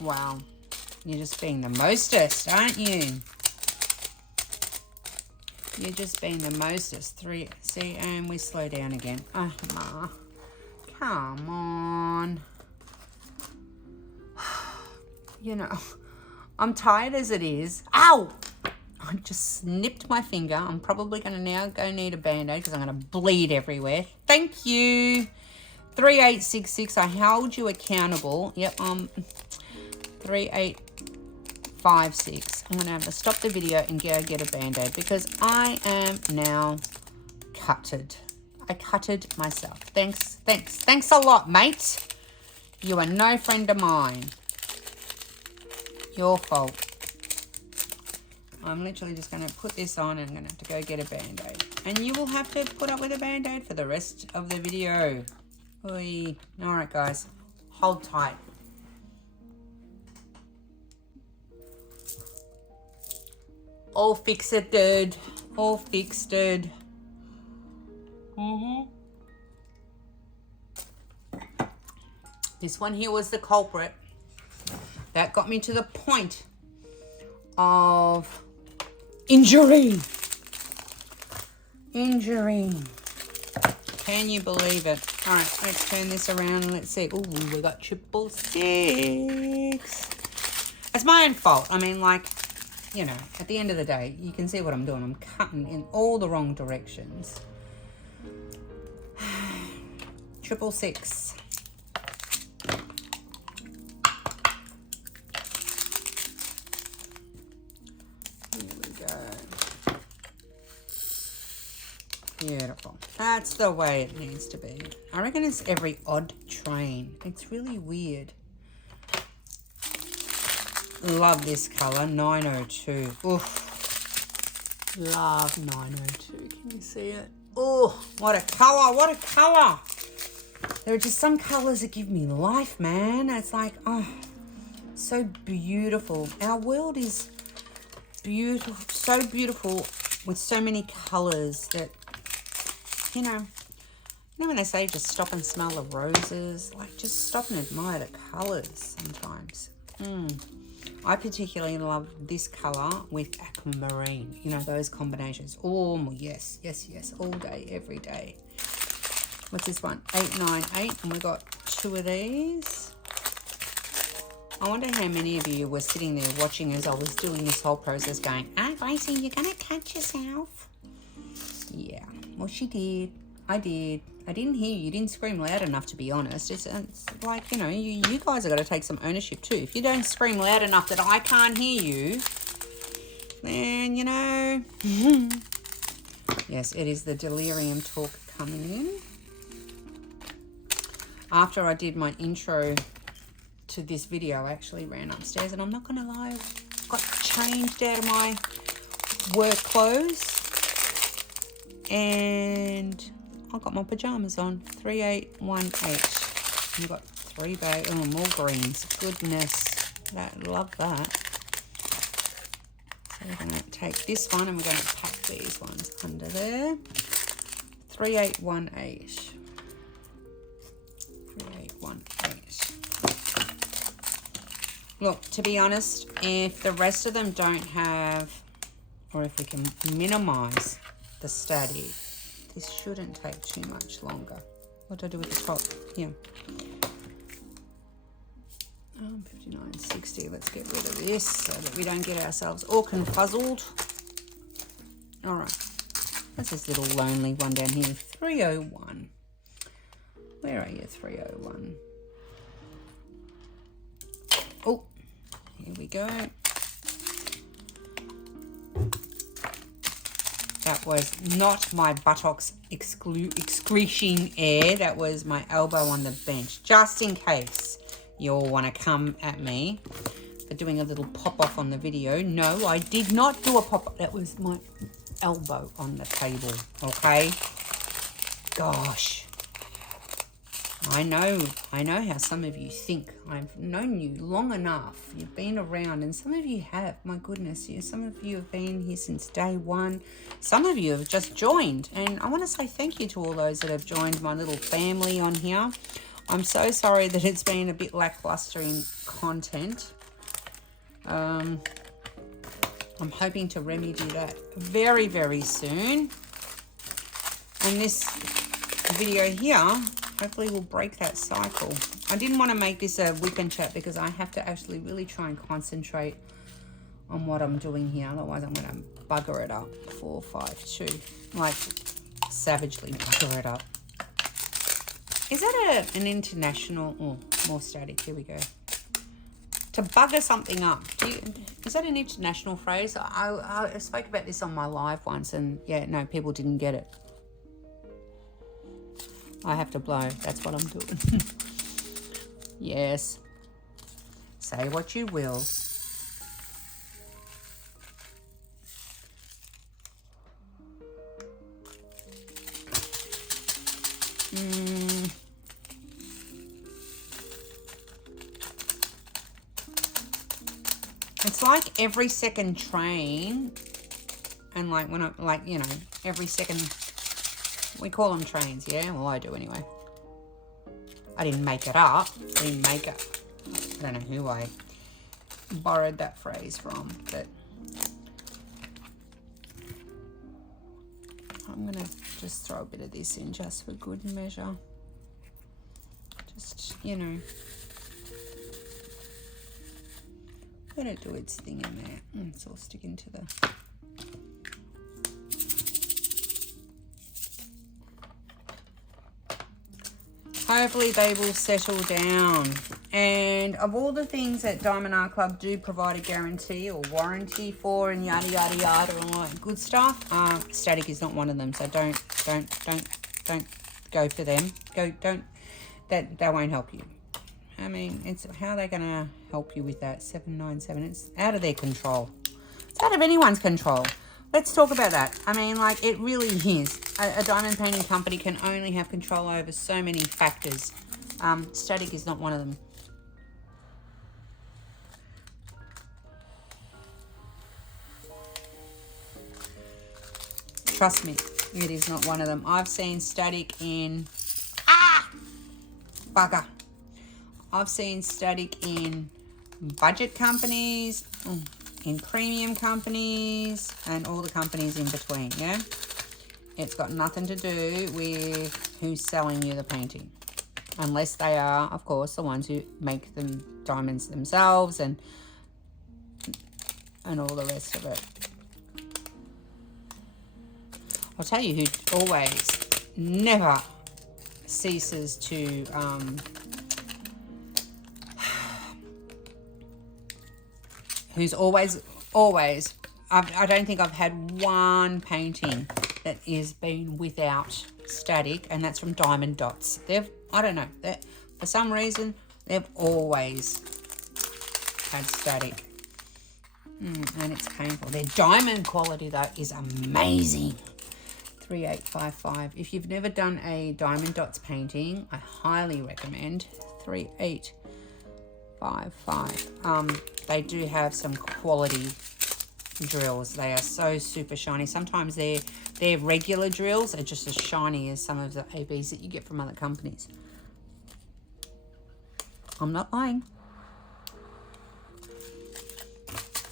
Wow, you're just being the mostest, aren't you? You're just being the mostest. 3, see, and we slow down again. Oh, Ma, come on. You know, I'm tired as it is. Ow! I just snipped my finger. I'm probably going to now go need a Band-Aid because I'm going to bleed everywhere. Thank you. 3866, I held you accountable. Yep, 3856. I'm going to have to stop the video and go get a Band-Aid because I am now cutted. I cutted myself. Thanks a lot, mate. You are no friend of mine. Your fault. I'm literally just going to put this on and I'm going to have to go get a Band-Aid. And you will have to put up with a Band-Aid for the rest of the video. Oy. All right, guys. Hold tight. All fixed, dude. All fixed, dude. This one here was the culprit. That got me to the point of injury. Injury. Can you believe it? All right, let's turn this around and let's see. Oh, we got 666. It's my own fault. I mean, like, you know, at the end of the day, you can see what I'm doing. I'm cutting in all the wrong directions. 666. Here we go. Beautiful. That's the way it needs to be. I reckon it's every odd train. It's really weird. Love this colour, 902. Oof. Love 902. Can you see it? Oh, what a colour. What a colour. There are just some colours that give me life, man. It's like, oh, so beautiful. Our world is beautiful, so beautiful with so many colours that, you know when they say just stop and smell the roses? Like, just stop and admire the colours sometimes. I particularly love this colour with aquamarine. You know, those combinations. Oh, yes, yes, yes. All day, every day. What's this one? 898. And we got 2 of these. I wonder how many of you were sitting there watching as I was doing this whole process going, Gracie, you're going to cut yourself. Yeah. Well, she did. I did. I didn't hear you. You didn't scream loud enough, to be honest. It's like, you know, you guys have got to take some ownership too. If you don't scream loud enough that I can't hear you, then, you know. Yes, it is the delirium talk coming in. After I did my intro to this video, I actually ran upstairs, and I'm not going to lie, got changed out of my work clothes. And I got my pajamas on. 3818. We've got 3 bags. Oh, more greens. Goodness. Love that. So we're going to take this one and we're going to pack these ones under there. 3818. 3818. Look, to be honest, if the rest of them don't have, or if we can minimize the static, this shouldn't take too much longer. What do I do with the top? Here. 59.60. Let's get rid of this so that we don't get ourselves all confuzzled. All right. That's this little lonely one down here. 301. Where are you, 301? Oh, here we go. That was not my buttocks excreting air. That was my elbow on the bench. Just in case you all want to come at me for doing a little pop-off on the video. No, I did not do a pop-off. That was my elbow on the table, okay? Gosh. I know how some of you think. I've known you long enough. You've been around, and some of you have. My goodness, some of you have been here since day one. Some of you have just joined, and I want to say thank you to all those that have joined my little family on here. I'm so sorry that it's been a bit lackluster in content. I'm hoping to remedy that very, very soon. And this video here hopefully will break that cycle. I didn't want to make this a whip and chat because I have to actually really try and concentrate on what I'm doing here. Otherwise, I'm going to bugger it up. 452. Like, savagely bugger it up. Is that an international... Oh, more static. Here we go. To bugger something up. Is that an international phrase? I spoke about this on my live once, and yeah, no, people didn't get it. I have to blow. That's what I'm doing. Yes. Say what you will. It's like every second train, and like when I, like, you know, every second, we call them trains, yeah? Well, I do anyway. I didn't make it up. I didn't make it. I don't know who I borrowed that phrase from, but I'm going to just throw a bit of this in just for good measure. Just, you know, let it do its thing in there. It's all sticking to the... Hopefully they will settle down. And of all the things that Diamond Art Club do provide a guarantee or warranty for and yada yada yada and all that good stuff, static is not one of them. So don't go for them. That won't help you. I mean, it's how are they gonna help you with that? 797. It's out of their control. It's out of anyone's control. Let's talk about that. I mean, like, it really is. A diamond painting company can only have control over so many factors. Static is not one of them. Trust me, it is not one of them. I've seen static in... Bugger. I've seen static in budget companies, in premium companies, and all the companies in between, yeah? It's got nothing to do with who's selling you the painting. Unless they are, of course, the ones who make them diamonds themselves and all the rest of it. I'll tell you who always, never ceases to... who's always, I don't think I've had one painting that is been without static, and that's from Diamond Dots. I don't know, for some reason, they've always had static. And it's painful. Their diamond quality, though, is amazing. 3855. If you've never done a Diamond Dots painting, I highly recommend 3855. They do have some quality drills. They are so super shiny. Sometimes their regular drills are just as shiny as some of the ABs that you get from other companies. I'm not lying.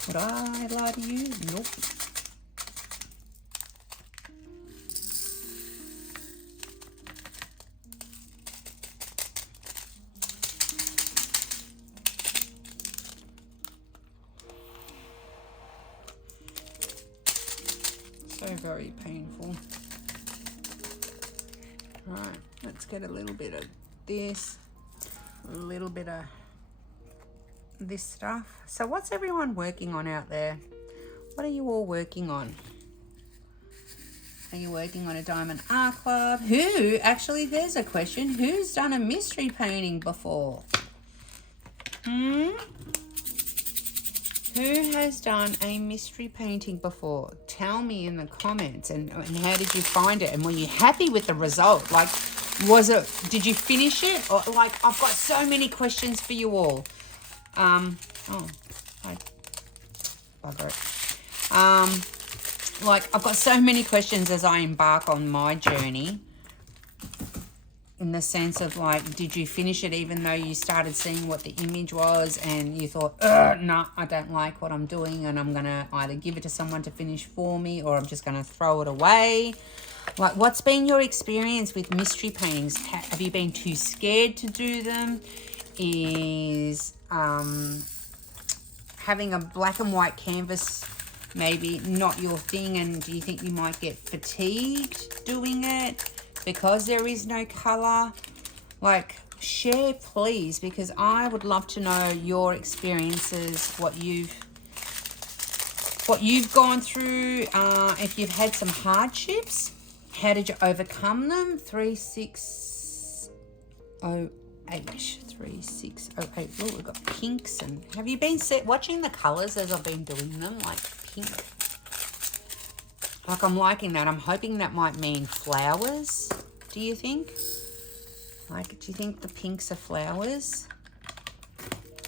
Would I lie to you? Nope. very painful. Right, let's get a little bit of this, a little bit of this stuff. So what's everyone working on out there? What are you all working on? Are you working on a diamond art club? Who, actually, there's a question. Who's done a mystery painting before? Who has done a mystery painting before? Tell me in the comments. And how did you find it? And were you happy with the result? Like, did you finish it? Or, like, I've got so many questions for you all. Like, I've got so many questions as I embark on my journey, in the sense of, like, did you finish it even though you started seeing what the image was and you thought, no, I don't like what I'm doing and I'm going to either give it to someone to finish for me or I'm just going to throw it away? Like, what's been your experience with mystery paintings? Have you been too scared to do them? Is having a black and white canvas maybe not your thing, and do you think you might get fatigued doing it because there is no color? Like, share please, because I would love to know your experiences, what you've gone through. If you've had some hardships, how did you overcome them? 3608. Oh, we've got pinks. And have you been watching the colors as I've been doing them? Like pink. Like, I'm liking that. I'm hoping that might mean flowers. Do you think? Like, do you think the pinks are flowers?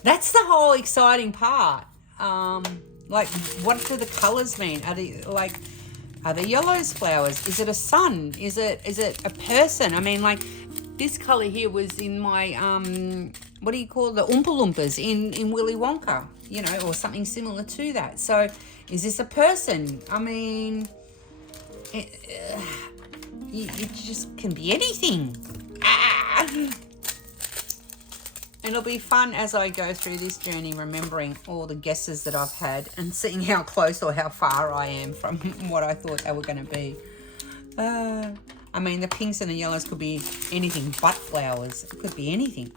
That's the whole exciting part. Like, what do the colors mean? Are the yellows flowers? Is it a sun? Is it a person? I mean, like, this color here was in my what do you call the Oompa Loompas in Willy Wonka, you know, or something similar to that. So is this a person? I mean, it just can be anything. It'll be fun as I go through this journey, remembering all the guesses that I've had and seeing how close or how far I am from what I thought they were going to be. I mean, the pinks and the yellows could be anything but flowers. It could be anything.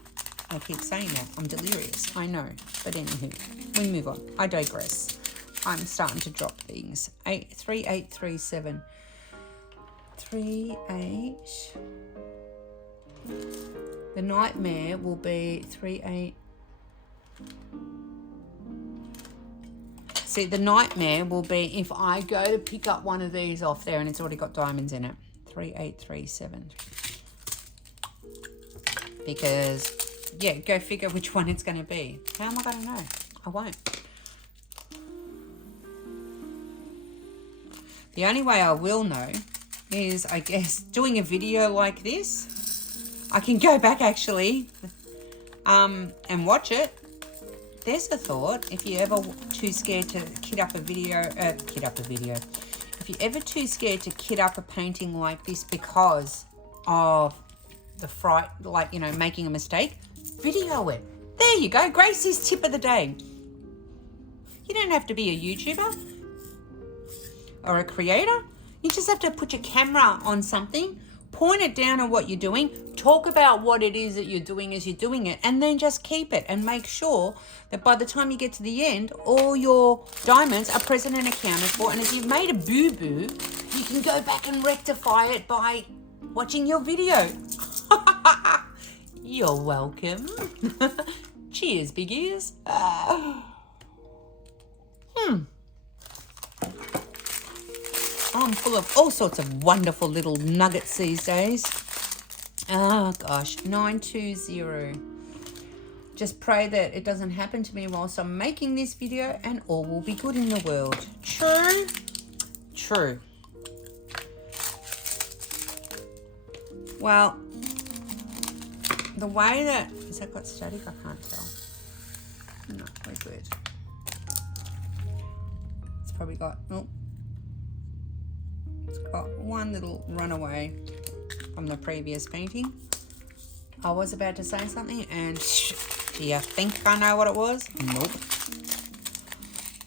I keep saying that. I'm delirious. I know. But anywho, we move on. I digress. I'm starting to drop things. 3837. 38. The nightmare will be 38. See, the nightmare will be if I go to pick up one of these off there and it's already got diamonds in it. 3837. Because, yeah, go figure which one it's going to be. How am I going to know? I won't. The only way I will know is, I guess, doing a video like this. I can go back actually and watch it. There's a thought. If you're ever too scared to kit up a video, if you're ever too scared to kit up a painting like this because of the fright, like, you know, making a mistake, video it. There you go. Gracie's tip of the day. You don't have to be a YouTuber or a creator. You just have to put your camera on something, point it down on what you're doing, talk about what it is that you're doing as you're doing it, and then just keep it and make sure that by the time you get to the end, all your diamonds are present and accounted for. And if you've made a boo-boo, you can go back and rectify it by watching your video. You're welcome. Cheers, big ears. I'm full of all sorts of wonderful little nuggets these days. Oh, gosh. 920. Just pray that it doesn't happen to me whilst I'm making this video and all will be good in the world. True? True. Well, the way that... Has that got static? I can't tell. No, we're good. It's probably got... Oh. It's got one little runaway from the previous painting. I was about to say something and do you think I know what it was? Nope.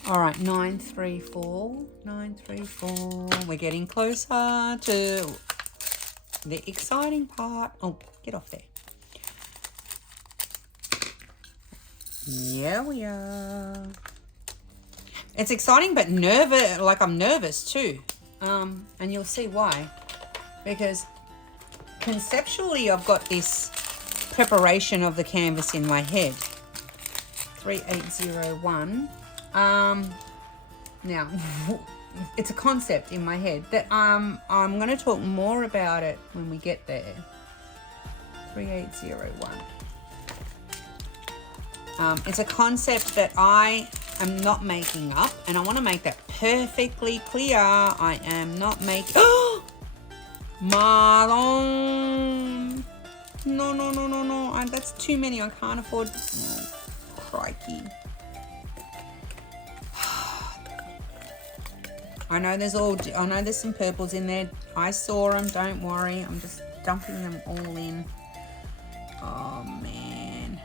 All right, 934, 934. We're getting closer to the exciting part. Oh, get off there. Yeah, we are. It's exciting, but nervous. Like I'm nervous too. And you'll see why. Because conceptually, I've got this preparation of the canvas in my head. 3801. Now, it's a concept in my head that I'm going to talk more about it when we get there. 3801. It's a concept that I am not making up, and I want to make that perfectly clear. I am not making... Marlon! No, no, no, no, no. That's too many. I can't afford... Oh, crikey. I know there's some purples in there. I saw them, don't worry. I'm just dumping them all in. Oh man.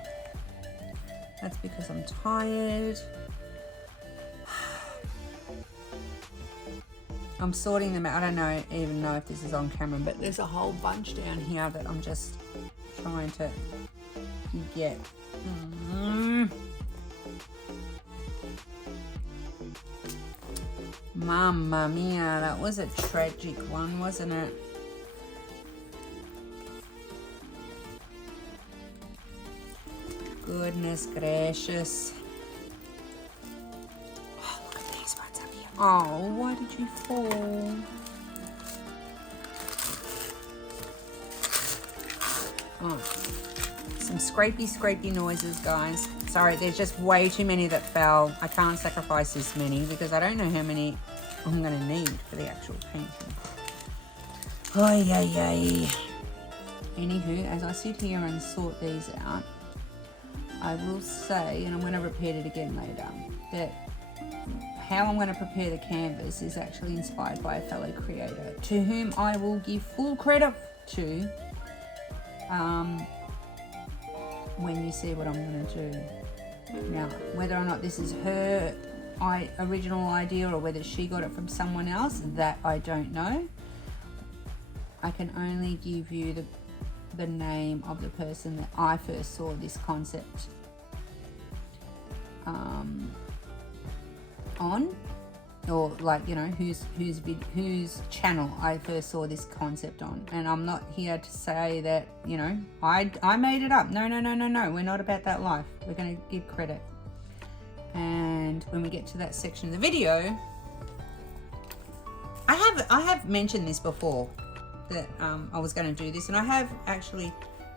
That's because I'm tired. I'm sorting them out. I don't even know if this is on camera, but there's a whole bunch down here that I'm just trying to get. Mamma mia, that was a tragic one, wasn't it? Goodness gracious. Oh, look at these ones up here. Oh, why did you fall? Oh, some scrapey noises, guys. Sorry, there's just way too many that fell. I can't sacrifice this many because I don't know how many I'm going to need for the actual painting. Ay, ay, ay. Anywho, as I sit here and sort these out, I will say, and I'm going to repeat it again later, that how I'm going to prepare the canvas is actually inspired by a fellow creator to whom I will give full credit to when you see what I'm going to do. Now, whether or not this is her original idea or whether she got it from someone else, that I don't know. I can only give you the name of the person that I first saw this concept on, or like, you know, whose channel I first saw this concept on. And I'm not here to say that, you know, I made it up. No, we're not about that life. We're going to give credit. And when we get to that section of the video, I have mentioned this before, that I was going to do this, and I have actually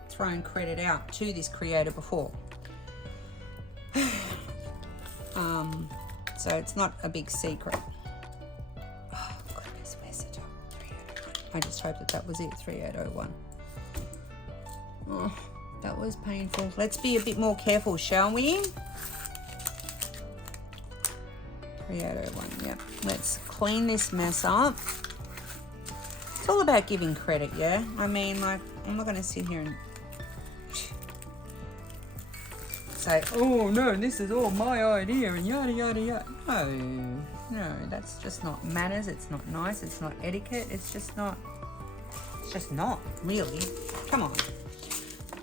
thrown credit out to this creator before. So it's not a big secret. Oh goodness, where's the top? 3801. I just hope that was it. 3801. Oh, that was painful. Let's be a bit more careful, shall we? 3801. Yep. Let's clean this mess up. It's all about giving credit, yeah? I mean, like, I'm not going to sit here and say, oh, no, this is all my idea and yada, yada, yada. No, that's just not manners. It's not nice. It's not etiquette. It's just not really. Come on.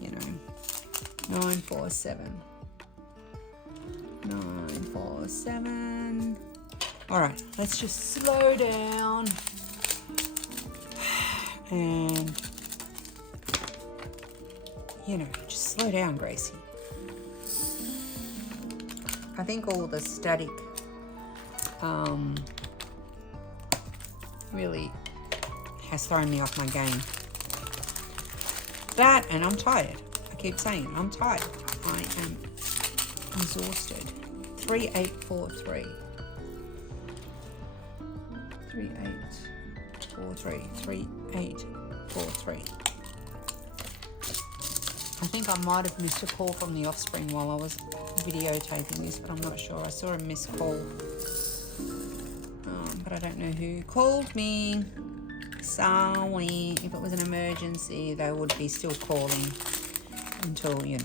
You know, 947. 947. All right, let's just slow down. And, you know, just slow down, Gracie. I think all the static really has thrown me off my game. That, and I'm tired. I keep saying it, I'm tired. I am exhausted. 3843. 3843. I think I might have missed a call from the offspring while I was videotaping this, but I'm not sure. I saw a missed call, but I don't know who called me. Sorry. If it was an emergency, they would be still calling until, you know,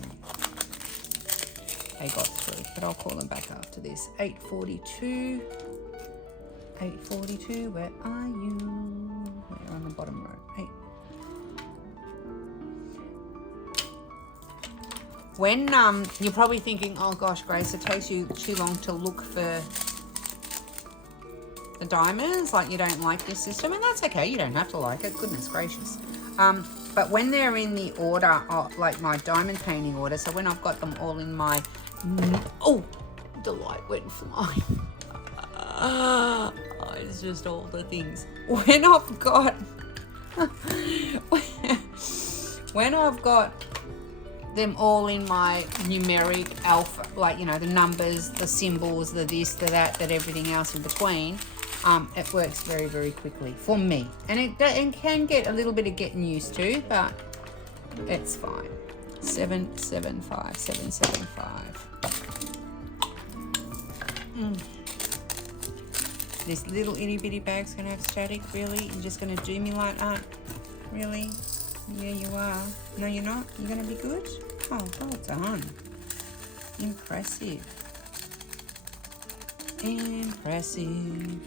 they got through, but I'll call them back after this. 842. 842, where are you? They're on the bottom row. 8. When you're probably thinking, oh gosh, Grace, it takes you too long to look for the diamonds, like you don't like this system, and that's okay, you don't have to like it, goodness gracious. But when they're in the order of, like my diamond painting order, so when I've got them all in my, oh, the light went flying. Oh, it's just all the things. When I've got, when I've got them all in my numeric alpha, like, you know, the numbers, the symbols, the this, the that, everything else in between, it works very, very quickly for me. And it can get a little bit of getting used to, but it's fine. 775, 775. This little itty bitty bag's gonna have static, really? You're just gonna do me like that? Really? Yeah, you are. No, you're not? You're gonna be good? Oh, well done. Impressive. Impressive.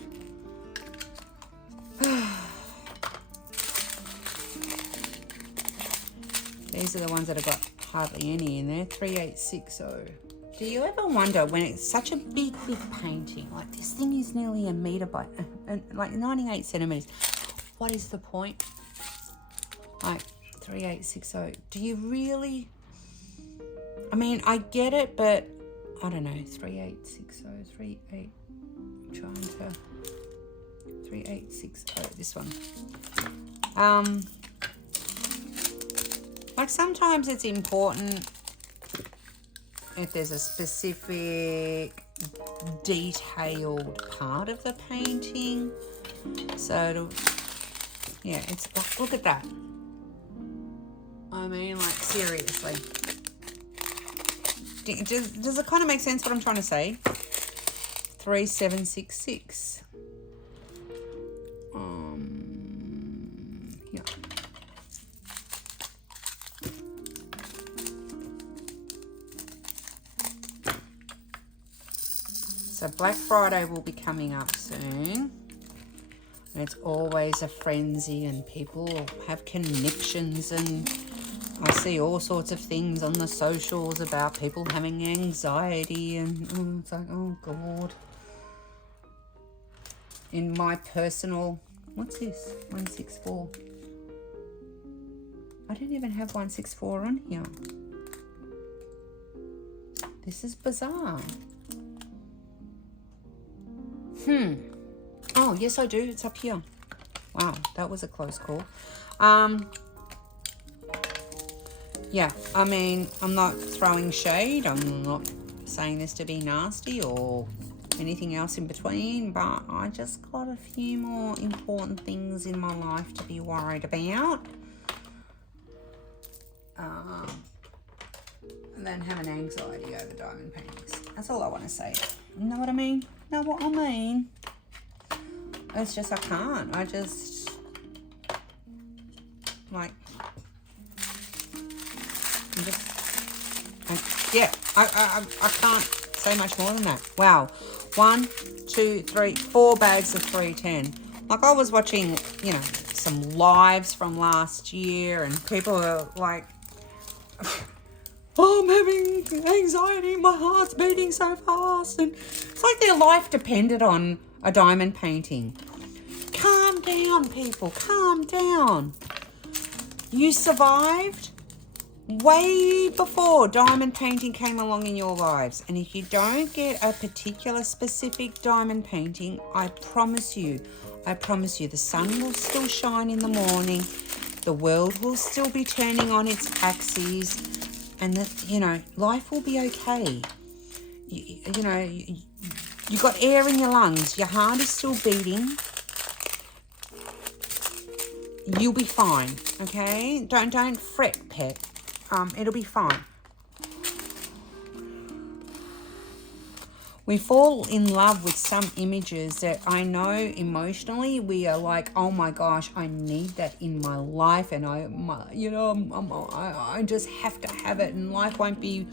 These are the ones that have got hardly any in there. 3860. Do you ever wonder when it's such a big painting, like this thing is nearly a meter by, like 98 centimeters. What is the point? Like 3860. Do you really? I mean, I get it, but I don't know. 3860, 38. I'm trying to 3860. This one. Like sometimes it's important if there's a specific detailed part of the painting. So, yeah, it's like, look at that. I mean, like, seriously. Does it kind of make sense what I'm trying to say? 3766. Yeah. So Black Friday will be coming up soon. And it's always a frenzy and people have conniptions, and I see all sorts of things on the socials about people having anxiety, and it's like, oh God. In my personal, what's this? 164. I don't even have 164 on here. This is bizarre. Oh, yes, I do. It's up here. Wow, that was a close call. Yeah, I mean, I'm not throwing shade. I'm not saying this to be nasty or anything else in between, but I just got a few more important things in my life to be worried about. And then having anxiety over diamond paintings. That's all I want to say. You know what I mean? Know what I mean? It's just, I can't. I just, like, I can't say much more than that. Wow. 1, 2, 3, 4 bags of 310. Like, I was watching, you know, some lives from last year, and people are like, oh, I'm having anxiety, my heart's beating so fast, and it's like their life depended on a diamond painting. Calm down, people, calm down. You survived way before diamond painting came along in your lives, and if you don't get a particular specific diamond painting, I promise you, the sun will still shine in the morning, the world will still be turning on its axes, and that, you know, life will be okay. You know, you got air in your lungs, your heart is still beating. You'll be fine, okay? Don't fret, pet. It'll be fine. We fall in love with some images that I know emotionally we are like, oh my gosh, I need that in my life, and I just have to have it, and life won't be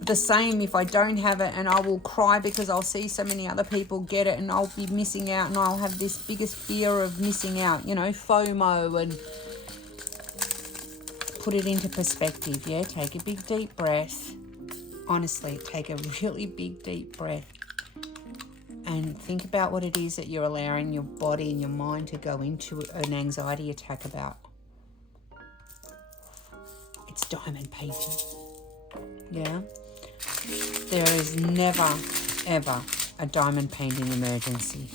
the same if I don't have it, and I will cry because I'll see so many other people get it and I'll be missing out, and I'll have this biggest fear of missing out, you know, FOMO. And put it into perspective. Yeah, take a big deep breath. Honestly, take a really big deep breath and think about what it is that you're allowing your body and your mind to go into an anxiety attack about. It's diamond painting. Yeah. There is never, ever a diamond painting emergency.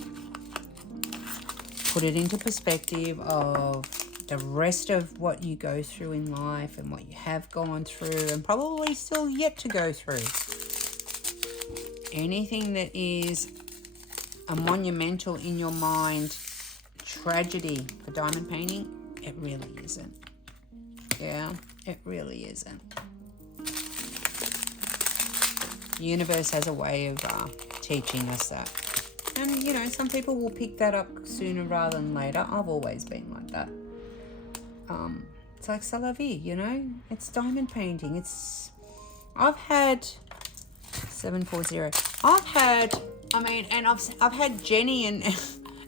Put it into perspective of the rest of what you go through in life and what you have gone through and probably still yet to go through. Anything that is a monumental in your mind tragedy for diamond painting, it really isn't. Yeah, it really isn't. The universe has a way of teaching us that. And, you know, some people will pick that up sooner rather than later. I've always been like that. It's like c'est la vie, you know? It's diamond painting. I've had 740. I've had Jenny and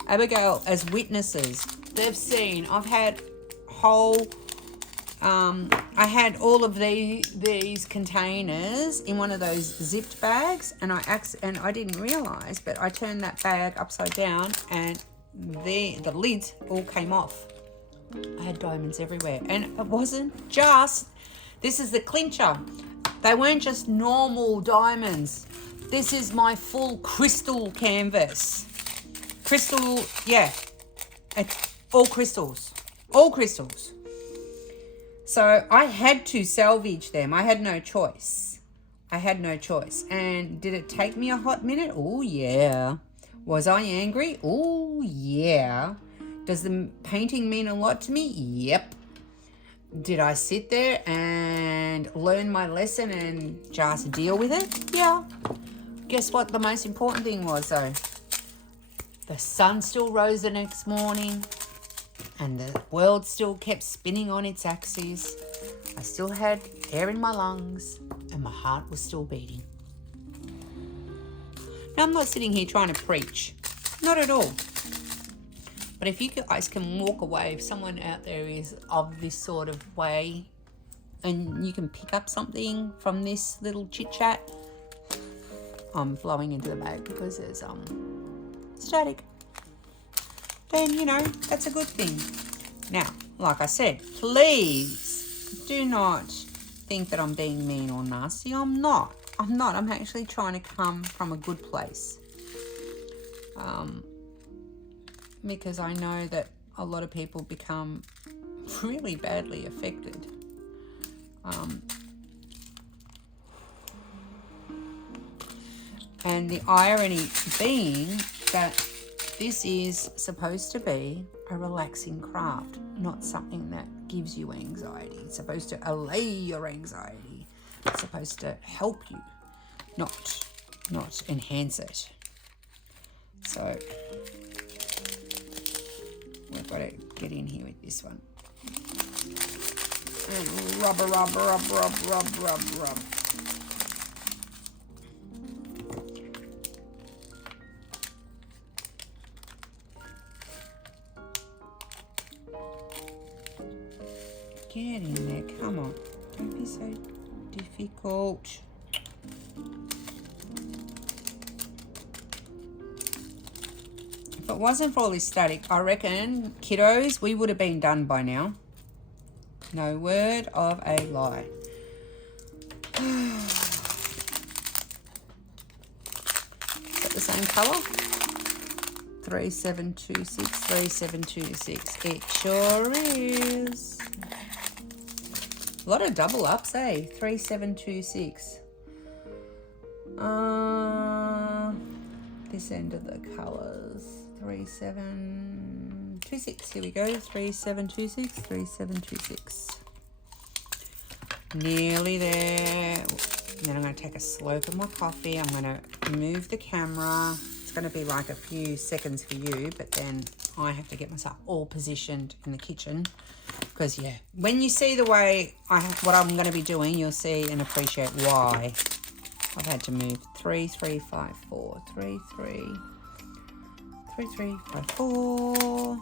Abigail as witnesses. They've seen. I've had I had all of these containers in one of those zipped bags, and I didn't realize, but I turned that bag upside down and the lids all came off. I had diamonds everywhere, and it wasn't just, this is the clincher, they weren't just normal diamonds. This is my full crystal canvas. Crystal, yeah, all crystals. So I had to salvage them. I had no choice. And did it take me a hot minute? Oh, yeah. Was I angry? Oh, yeah. Does the painting mean a lot to me? Yep. Did I sit there and learn my lesson and just deal with it? Yeah. Guess what the most important thing was, though? The sun still rose the next morning, and the world still kept spinning on its axis. I still had air in my lungs, and my heart was still beating. Now, I'm not sitting here trying to preach. Not at all. But if you guys can walk away, if someone out there is of this sort of way, and you can pick up something from this little chit-chat, I'm flowing into the bag because there's static, then, you know, that's a good thing. Now, like I said, please do not think that I'm being mean or nasty. I'm not. I'm actually trying to come from a good place. Because I know that a lot of people become really badly affected. And the irony being that this is supposed to be a relaxing craft, not something that gives you anxiety. It's supposed to allay your anxiety. It's supposed to help you, not enhance it. So we've got to get in here with this one. And rub. Get in there, come on. Don't be so difficult. If it wasn't for all this static, I reckon, kiddos, we would have been done by now. No word of a lie. Is that the same colour? 3726, 3726. It sure is. A lot of double ups, eh? 3726. This end of the colours. 3726. Here we go. 3726, 3726. Nearly there. Then I'm going to take a slurp of my coffee. I'm going to move the camera. It's going to be like a few seconds for you, but then I have to get myself all positioned in the kitchen. Because, yeah, when you see the way what I'm going to be doing, you'll see and appreciate why I've had to move 3, 3, 5, 4, 3, 3, 3, 3, 5, 4.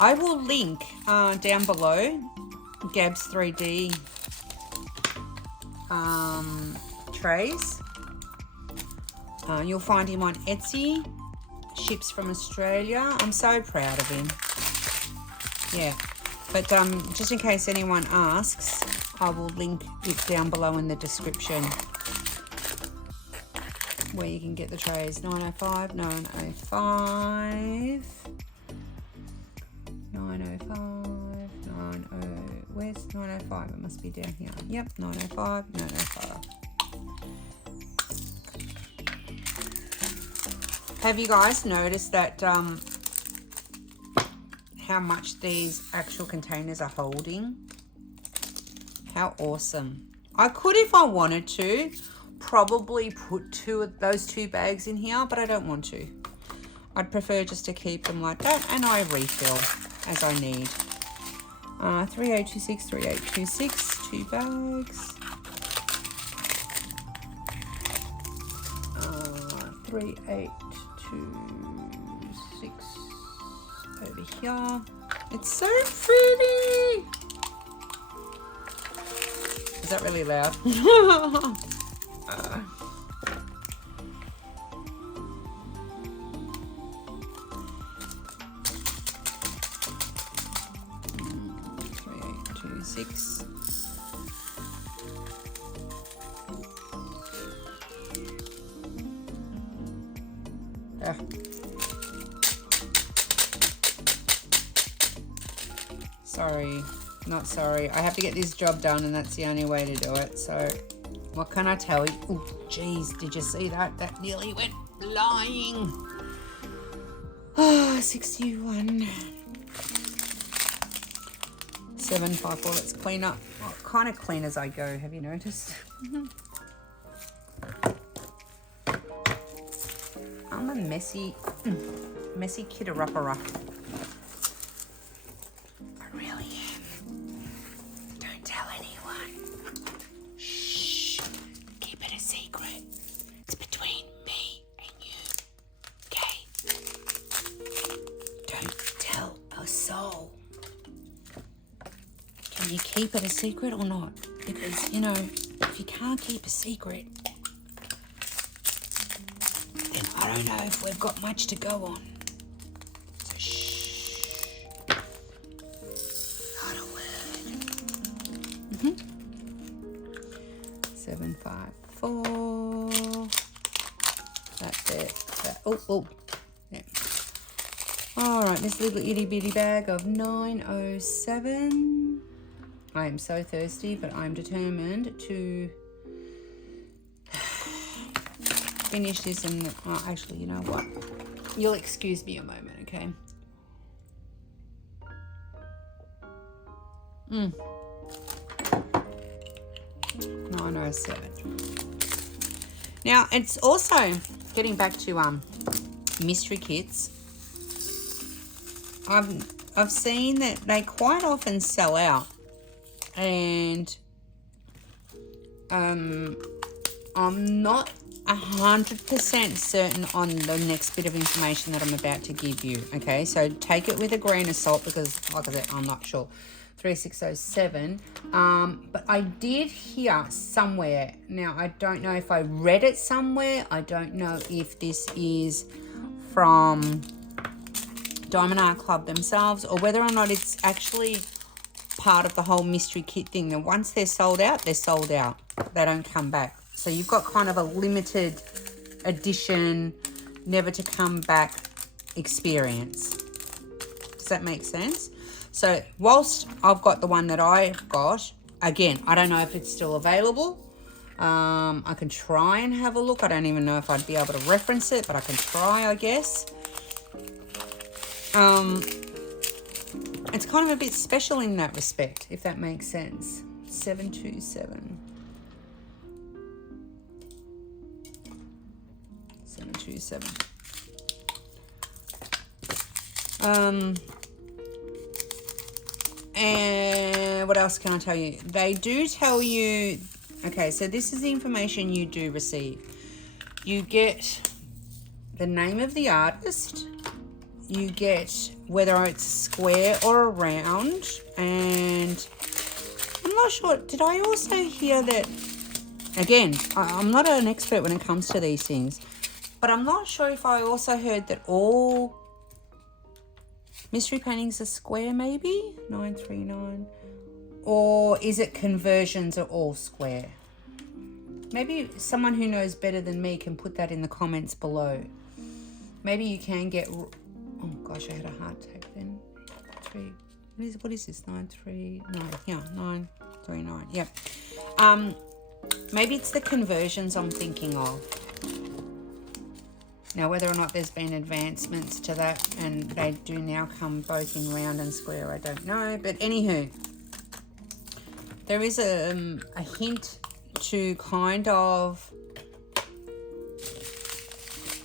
I will link down below Gab's 3D trays. You'll find him on Etsy. Ships from Australia. I'm so proud of him. Yeah. But just in case anyone asks, I will link it down below in the description where you can get the trays. 905, 905, 905, 90. Where's 905? It must be down here. Yep, 905, 905. Have you guys noticed that how much these actual containers are holding? How awesome. I could, if I wanted to, probably put those two bags in here, but I don't want to. I'd prefer just to keep them like that, and I refill as I need. 3826, 3826, 2 bags. 3826 over here. It's so pretty. Is that really loud? 3826. Sorry, not sorry. I have to get this job done, and that's the only way to do it. So, what can I tell you? Oh, geez, did you see that? That nearly went flying. Oh, 61. 754. Let's clean up. I'll kind of clean as I go. Have you noticed? I'm a messy kidderupper. I really am. Don't tell anyone. Shh. Keep it a secret. It's between me and you. Okay? Don't tell a soul. Can you keep it a secret or not? Because, you know, if you can't keep a secret, then I don't know if we've got much to go on. So shh. Not a word. 754. That's it. Oh. Yeah. All right, this little itty bitty bag of 907. I am so thirsty, but I'm determined to finish this. And actually, you know what? You'll excuse me a moment, okay? 907. Now, it's also getting back to mystery kits. I've seen that they quite often sell out, and I'm not 100% certain on the next bit of information that I'm about to give you. Okay, so take it with a grain of salt, because like I said, I'm not sure. 3607. But I did hear somewhere, now I don't know if I read it somewhere, I don't know if this is from Diamond Art Club themselves, or whether or not it's actually part of the whole mystery kit thing, that once they're sold out, they're sold out. They don't come back. So you've got kind of a limited edition, never to come back experience. Does that make sense? So whilst I've got the one that I've got, again, I don't know if it's still available. I can try and have a look. I don't even know if I'd be able to reference it, but I can try, I guess. It's kind of a bit special in that respect, if that makes sense. 727. 727. And what else can I tell you? They do tell you Okay, so this is the information you do receive. You get the name of the artist. You get whether it's square or round. And I'm not sure. Did I also hear that? Again, I'm not an expert when it comes to these things. But I'm not sure if I also heard that all mystery paintings are square, maybe? 939. Or is it conversions are all square? Maybe someone who knows better than me can put that in the comments below. Maybe you can get... Oh, gosh, I had a heart attack then. What is this? 939. Yeah, 939. Yep. Maybe it's the conversions I'm thinking of. Now, whether or not there's been advancements to that and they do now come both in round and square, I don't know. But anywho, there is a hint to kind of...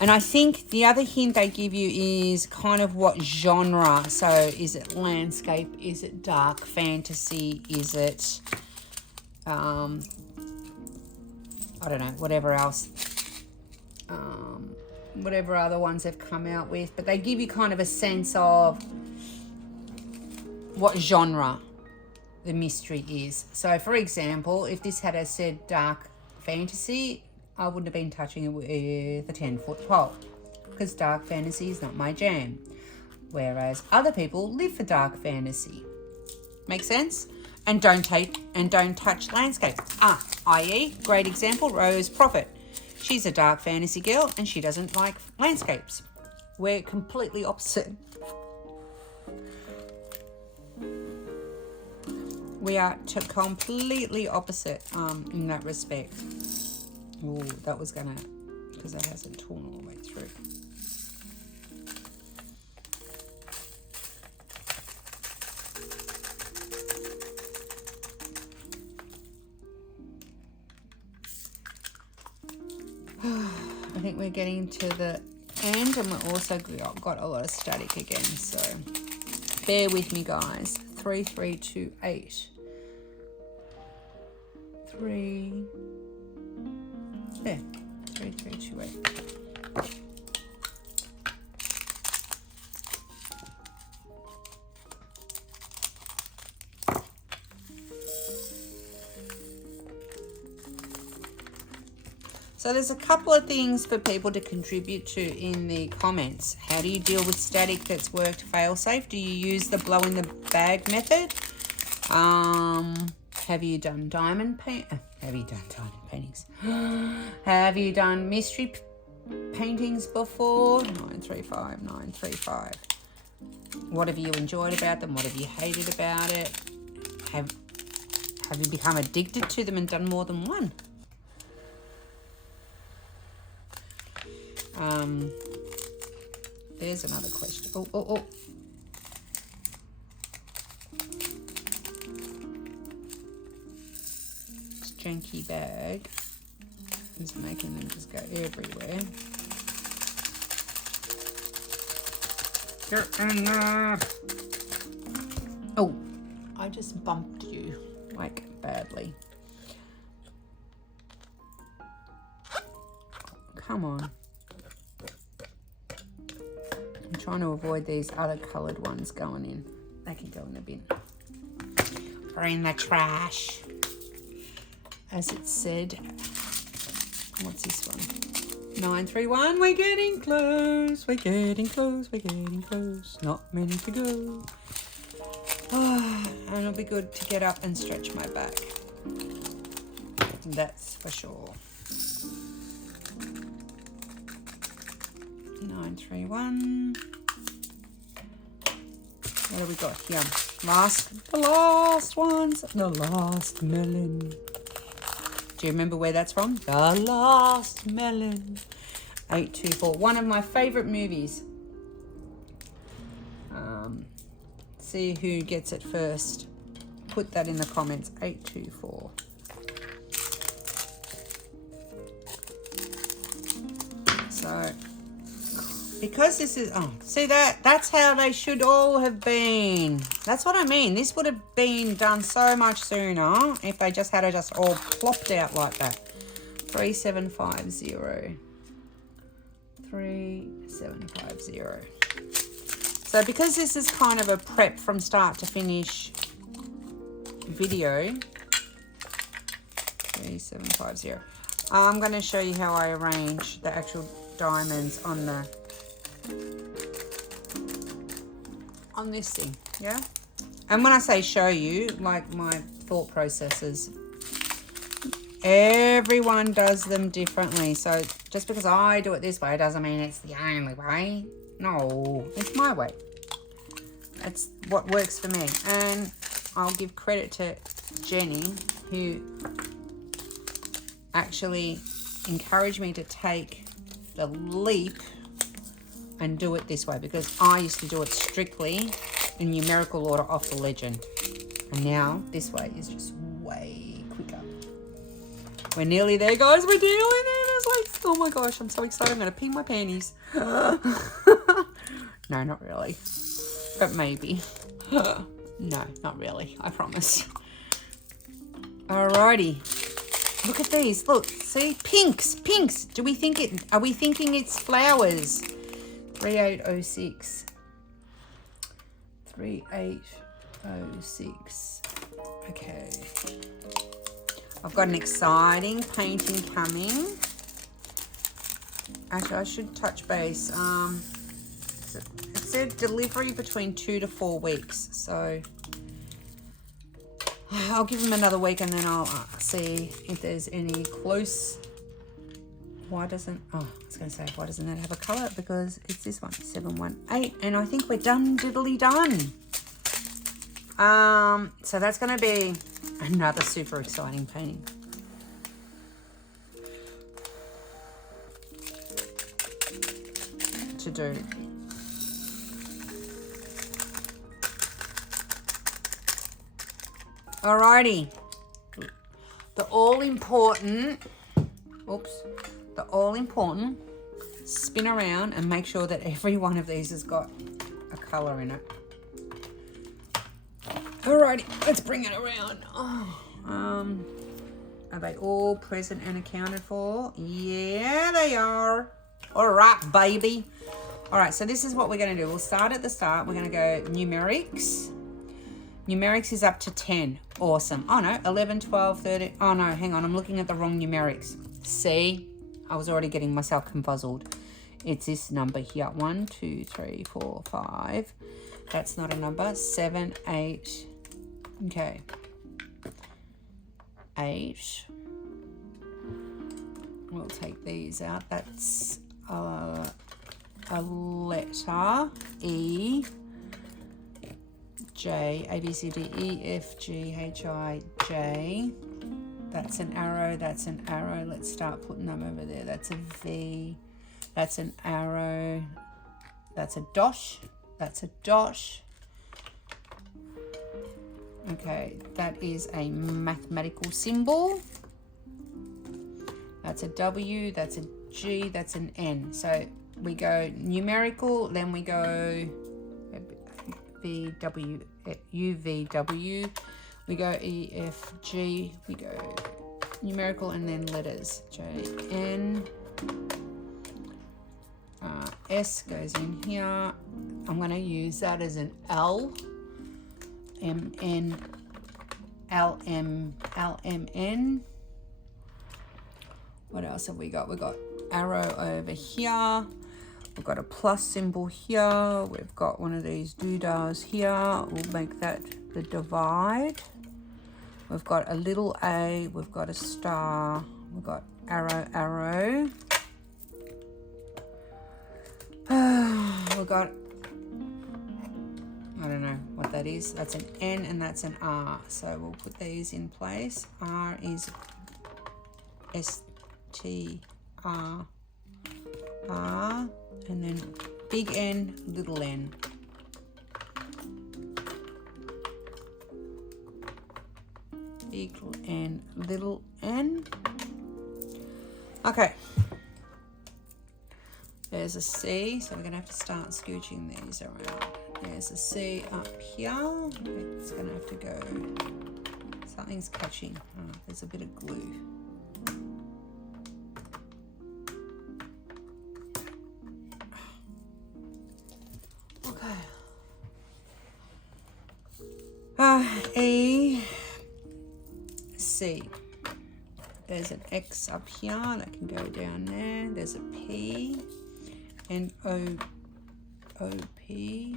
And I think the other hint they give you is kind of what genre. So is it landscape? Is it dark fantasy? Is it, I don't know, whatever else. Whatever other ones they've come out with. But they give you kind of a sense of what genre the mystery is. So, for example, if this had said dark fantasy, I wouldn't have been touching it with a 10-foot pole because dark fantasy is not my jam. Whereas other people live for dark fantasy. Make sense? And don't touch landscape. I.e., great example, Rose Prophet. She's a dark fantasy girl and she doesn't like landscapes. We're completely opposite. We are completely opposite in that respect. Oh, that was gonna, because that hasn't torn all the way through. I think we're getting to the end and we're also got a lot of static again, so bear with me, guys. 3328. 3328. So there's a couple of things for people to contribute to in the comments. How do you deal with static that's worked fail-safe? Do you use the blow in the bag method? Have you done diamond paintings? Have you done mystery paintings before? 935, 935. What have you enjoyed about them? What have you hated about it? Have you become addicted to them and done more than one? There's another question. Oh. This janky bag is making them just go everywhere. Get in there. Oh, I just bumped you, like, badly. Come on. I'm trying to avoid these other coloured ones going in. They can go in the bin. Or in the trash. As it said. What's this one? 931. We're getting close. We're getting close. We're getting close. Not many to go. Oh, and it'll be good to get up and stretch my back. That's for sure. 931. What have we got here? The last ones. The last melon. Do you remember where that's from? The Last Melon. 824. One of my favourite movies. See who gets it first. Put that in the comments. 824. So, because this is, oh, see that's how they should all have been. That's what I mean. This would have been done so much sooner if they just had it just all plopped out like that. 3750. 3750. So because this is kind of a prep from start to finish video, 3750. I'm going to show you how I arrange the actual diamonds on the this thing, yeah. And when I say show you, like my thought processes, everyone does them differently. So just because I do it this way doesn't mean it's the only way. No, it's my way. It's what works for me. And I'll give credit to Jenny, who actually encouraged me to take the leap and do it this way, because I used to do it strictly in numerical order off the legend, and now this way is just way quicker. We're nearly there, guys. We're nearly there. It's like, oh my gosh, I'm so excited. I'm gonna pee my panties. No, not really, but maybe. No, not really, I promise. Alrighty, look at these. Look, see, pinks. Are we thinking it's flowers? 3806. 3806. Okay. I've got an exciting painting coming. Actually, I should touch base. It said delivery between 2 to 4 weeks. So I'll give them another week and then I'll see if there's any close. Why doesn't, oh, I was going to say, why doesn't that have a colour? Because it's this one, 718, and I think we're done, diddly done. So that's going to be another super exciting painting. To do. Alrighty. The all-important, the all-important spin around and make sure that every one of these has got a colour in it. Alrighty, let's bring it around. Oh, are they all present and accounted for? Yeah, they are. Alright, baby. Alright, so this is what we're going to do. We'll start at the start. We're going to go numerics. Numerics is up to 10. Awesome. Oh no, 11, 12, 13. Oh no, hang on. I'm looking at the wrong numerics. See? I was already getting myself confuzzled. It's this number here. 1, 2, 3, 4, 5. That's not a number. 7, 8. Okay. 8. We'll take these out. That's a letter. E. J, A, B, C, D, E, F, G, H, I, J. That's an arrow, that's an arrow. Let's start putting them over there. That's a V, that's an arrow. That's a dosh, that's a dosh. Okay, that is a mathematical symbol. That's a W, that's a G, that's an N. So we go numerical, then we go V, W, U, V, W. We go E, F, G. We go numerical and then letters. J, N. S goes in here. I'm going to use that as an L. M, N, L, M, L, M, N. What else have we got? We've got arrow over here. We've got a plus symbol here. We've got one of these doodahs here. We'll make that the divide. We've got a little A. We've got a star. We've got arrow, arrow. We've got, I don't know what that is. That's an N and that's an R. So we'll put these in place. R is S, T, R, R. And then big N, little n. Big N, little n. Okay. There's a C, so we're going to have to start scooching these around. There's a C up here. It's going to have to go. Something's catching. Oh, there's a bit of glue. E, C. There's an X up here that can go down there. There's a P and O, P.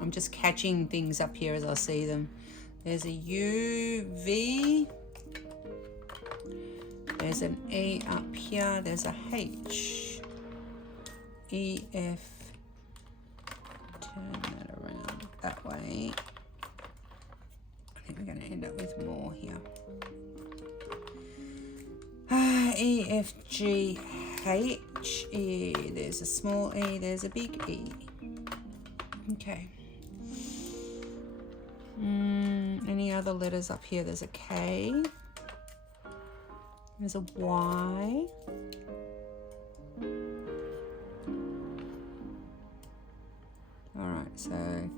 I'm just catching things up here as I see them. There's a U, V. There's an E up here. There's a H, E, F. Turn that around that way. We're going to end up with more here. E, F, G, H, E. There's a small E, there's a big E. Okay. Any other letters up here? There's a K. There's a Y. All right, so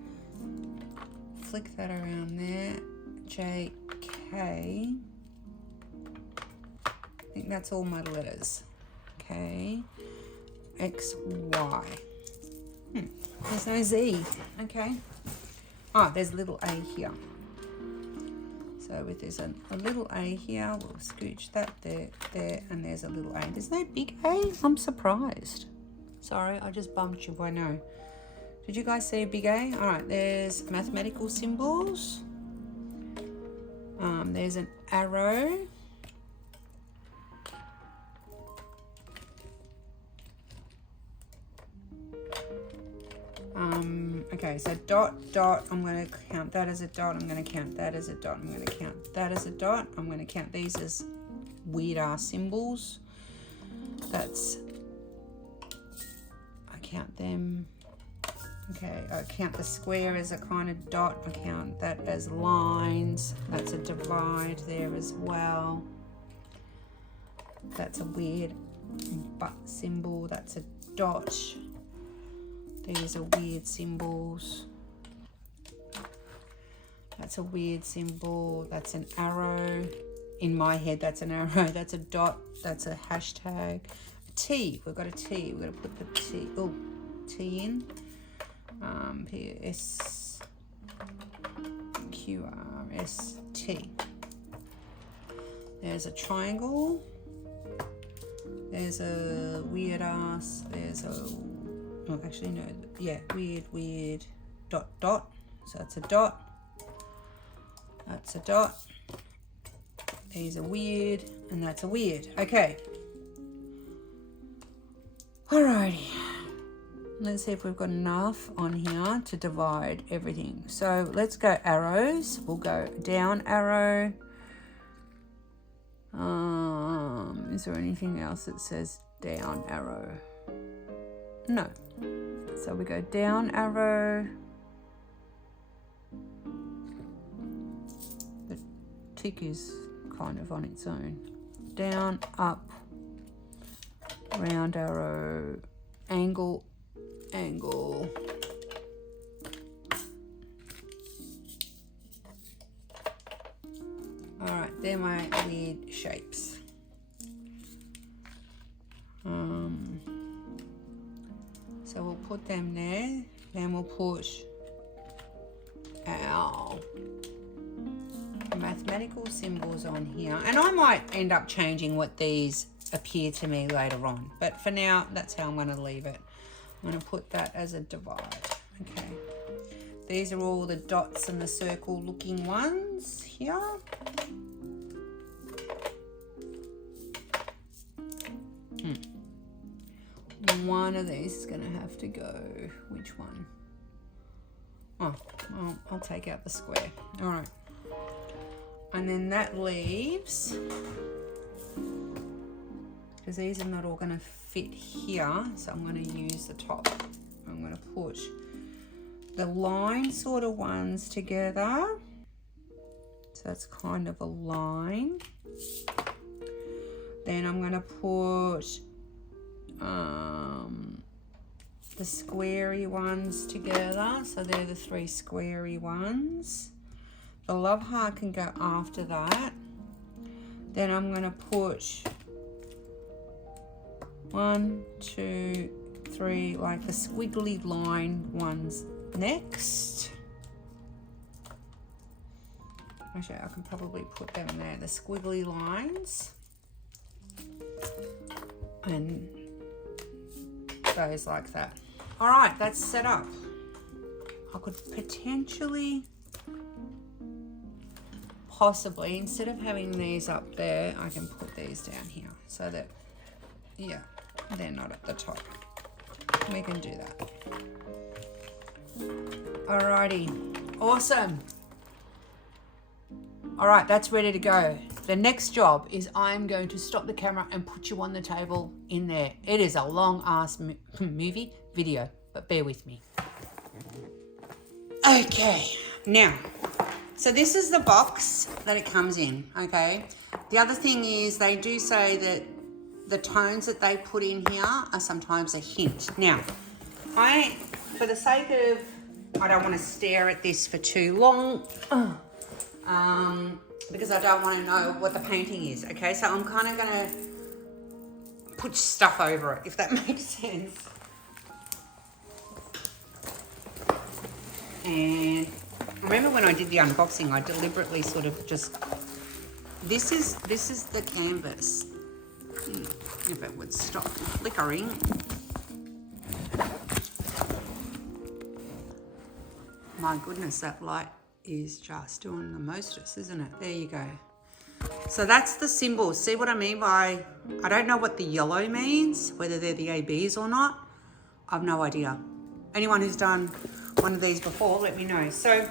flick that around there. J, K. I think that's all my letters. K, X, Y. There's no Z. Okay. Oh, there's a little A here. So if there's a little A here, we'll scooch that there, and there's a little A. There's no big A. I'm surprised. Sorry, I just bumped you. I know. Did you guys see a big A? All right, there's mathematical symbols. There's an arrow. Okay, so dot, dot, I'm going to count that as a dot, I'm going to count that as a dot, I'm going to count that as a dot, I'm going to count these as weird ass symbols. That's, I count them. Okay, I count the square as a kind of dot. I count that as lines. That's a divide there as well. That's a weird but symbol. That's a dot. These are weird symbols. That's a weird symbol. That's an arrow. In my head, that's an arrow. That's a dot. That's a hashtag. A T. We've got a T. We've got to put the T. Oh, T in. P, S, Q, R, S, T. There's a triangle. There's a weird ass. There's a, oh, actually no, yeah, weird, dot, dot. So that's a dot. That's a dot. These are weird, and that's a weird. Okay. Alrighty. Let's see if we've got enough on here to divide everything. So let's go arrows. We'll go down arrow. Is there anything else that says down arrow? No. So we go down arrow. The tick is kind of on its own. Down, up, round arrow, angle, angle. All right, they're my weird shapes. So we'll put them there. Then we'll put our mathematical symbols on here. And I might end up changing what these appear to me later on. But for now, that's how I'm going to leave it. I'm going to put that as a divide. Okay. These are all the dots and the circle looking ones here. One of these is going to have to go. Which one? Oh, well, I'll take out the square. All right. And then that leaves, because these are not all going to fit here, so I'm going to use the top. I'm going to put the line sort of ones together. So that's kind of a line. Then I'm going to put the squarey ones together. So they're the 3 squarey ones. The love heart can go after that. Then I'm going to put 1, 2, 3, like the squiggly line ones next. Actually, I can probably put them there, the squiggly lines. And goes like that. All right, that's set up. I could potentially, possibly, instead of having these up there, I can put these down here so that, yeah, they're not at the top. We can do that. Alrighty, awesome. All right, that's ready to go. The next job is I'm going to stop the camera and put you on the table in there. It is a long ass movie video, but bear with me. Okay, now, so this is the box that it comes in, okay? The other thing is they do say that the tones that they put in here are sometimes a hint. Now, for the sake of, I don't want to stare at this for too long, because I don't want to know what the painting is, okay? So I'm kind of going to put stuff over it, if that makes sense. And remember when I did the unboxing, I deliberately sort of just, this is the canvas. If it would stop flickering. My goodness, that light is just doing the mostest, isn't it? There you go. So that's the symbols. See what I mean by, I don't know what the yellow means, whether they're the ABs or not. I've no idea. Anyone who's done one of these before, let me know. So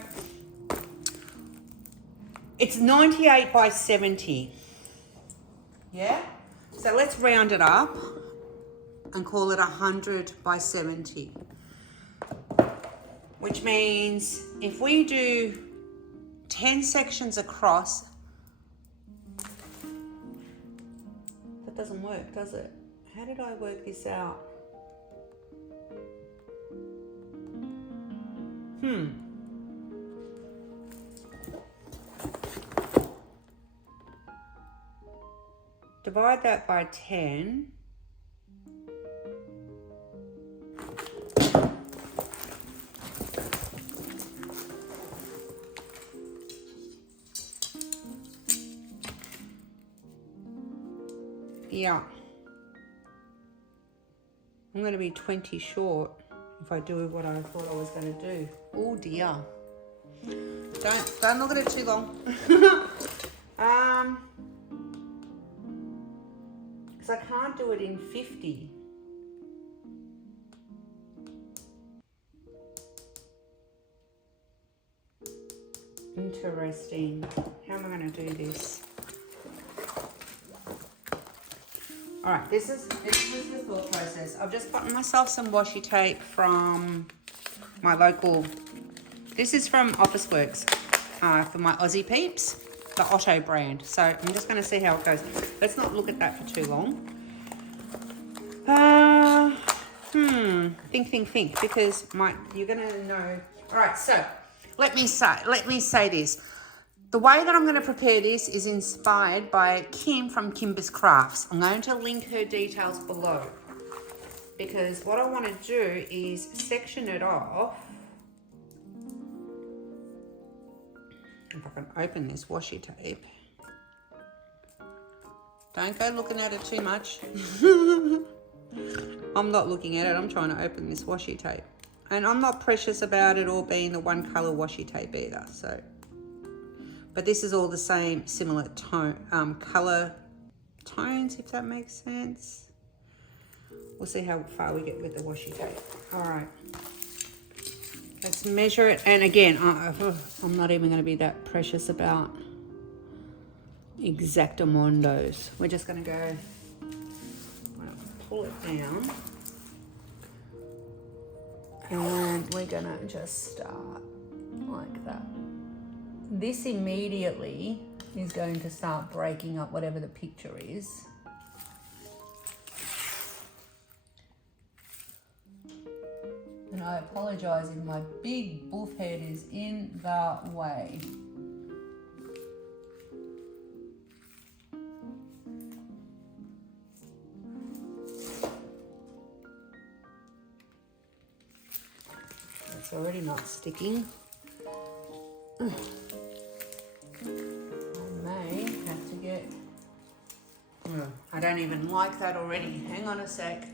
it's 98 by 70. Yeah? So let's round it up and call it 100 by 70. Which means if we do 10 sections across, that doesn't work, does it? How did I work this out? Divide that by 10. Yeah. I'm going to be 20 short if I do what I thought I was going to do. Oh dear. Don't look at it too long. Because I can't do it in 50. Interesting. How am I going to do this? All right, this was the thought process. I've just gotten myself some washi tape from my local, this is from Officeworks for my Aussie peeps, the Otto brand. So I'm just going to see how it goes. Let's not look at that for too long. Think, because you're going to know. All right, so let me say this. The way that I'm going to prepare this is inspired by Kim from Kimba's Krafts. I'm going to link her details below because what I want to do is section it off. If I can open this washi tape. Don't go looking at it too much. I'm not looking at it. I'm trying to open this washi tape. And I'm not precious about it all being the one colour washi tape either. So. But this is all the same, similar tone, colour tones, if that makes sense. We'll see how far we get with the washi tape. All right. Let's measure it. And again, I'm not even going to be that precious about exactamundos. We're just going to go, I'm going to pull it down. And we're going to just start like that. This immediately is going to start breaking up whatever the picture is. and I apologise if my big buff head is in the way. It's already not sticking. I may have to get... I don't even like that already. Hang on a sec.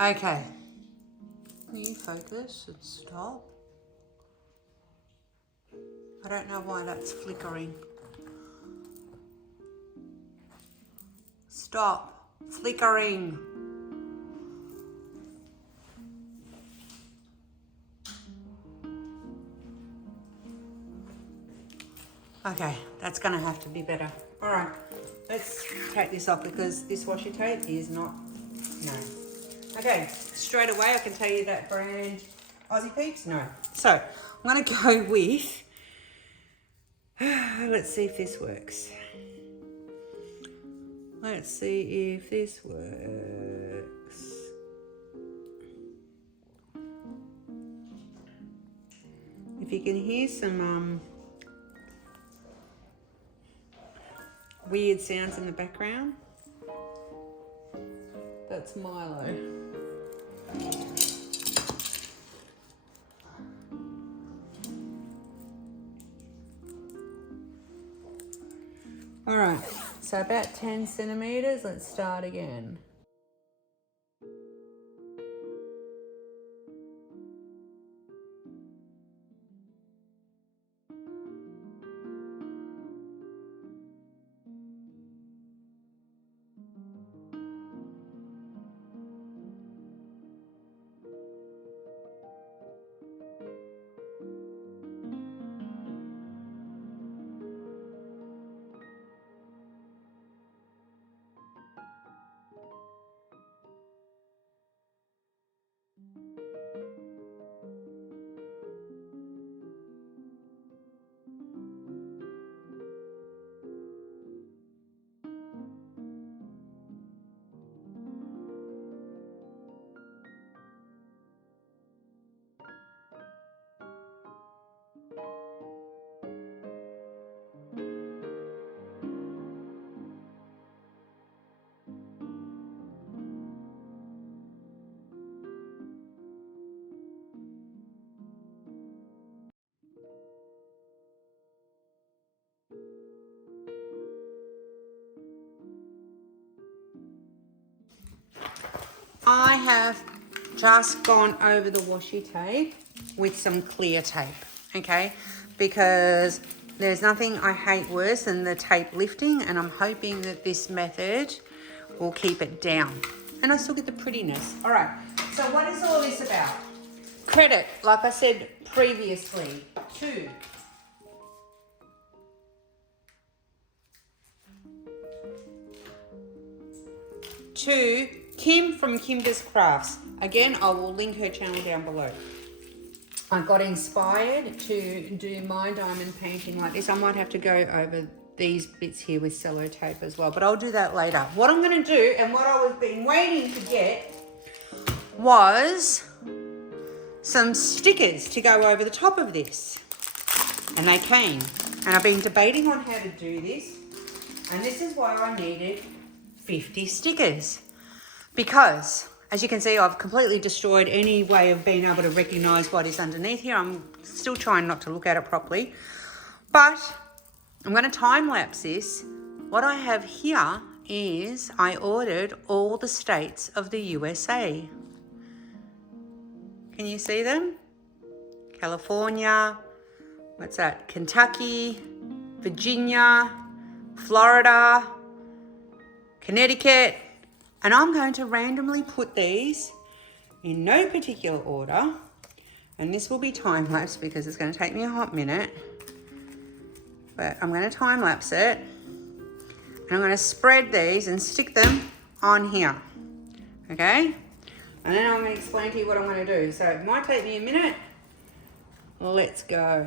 Okay. Can you focus and stop? I don't know why that's flickering. Stop flickering. Okay, that's gonna have to be better. All right, let's take this off because this washi tape is not, no. Okay, straight away I can tell you that brand Aussie Peeps, no. So I'm gonna go with, let's see if this works. Let's see if this works. If you can hear some weird sounds in the background, that's Milo. All right, so about 10 centimeters, let's start again. I have just gone over the washi tape with some clear tape, okay? Because there's nothing I hate worse than the tape lifting, and I'm hoping that this method will keep it down. And I still get the prettiness. All right, so what is all this about? Credit, like I said previously, to Kim from Kimba's Krafts. Again, I will link her channel down below. I got inspired to do my diamond painting like this. I might have to go over these bits here with cello tape as well, but I'll do that later. What I'm going to do, and what I was been waiting to get, was some stickers to go over the top of this. And they came. And I've been debating on how to do this. And this is why I needed 50 stickers. Because, as you can see, I've completely destroyed any way of being able to recognise what is underneath here. I'm still trying not to look at it properly. But I'm going to time-lapse this. What I have here is I ordered all the states of the USA. Can you see them? California, what's that? Kentucky, Virginia, Florida, Connecticut. And I'm going to randomly put these in no particular order. And this will be time-lapse because it's going to take me a hot minute. But I'm going to time-lapse it. And I'm going to spread these and stick them on here. Okay? And then I'm going to explain to you what I'm going to do. So it might take me a minute. Let's go.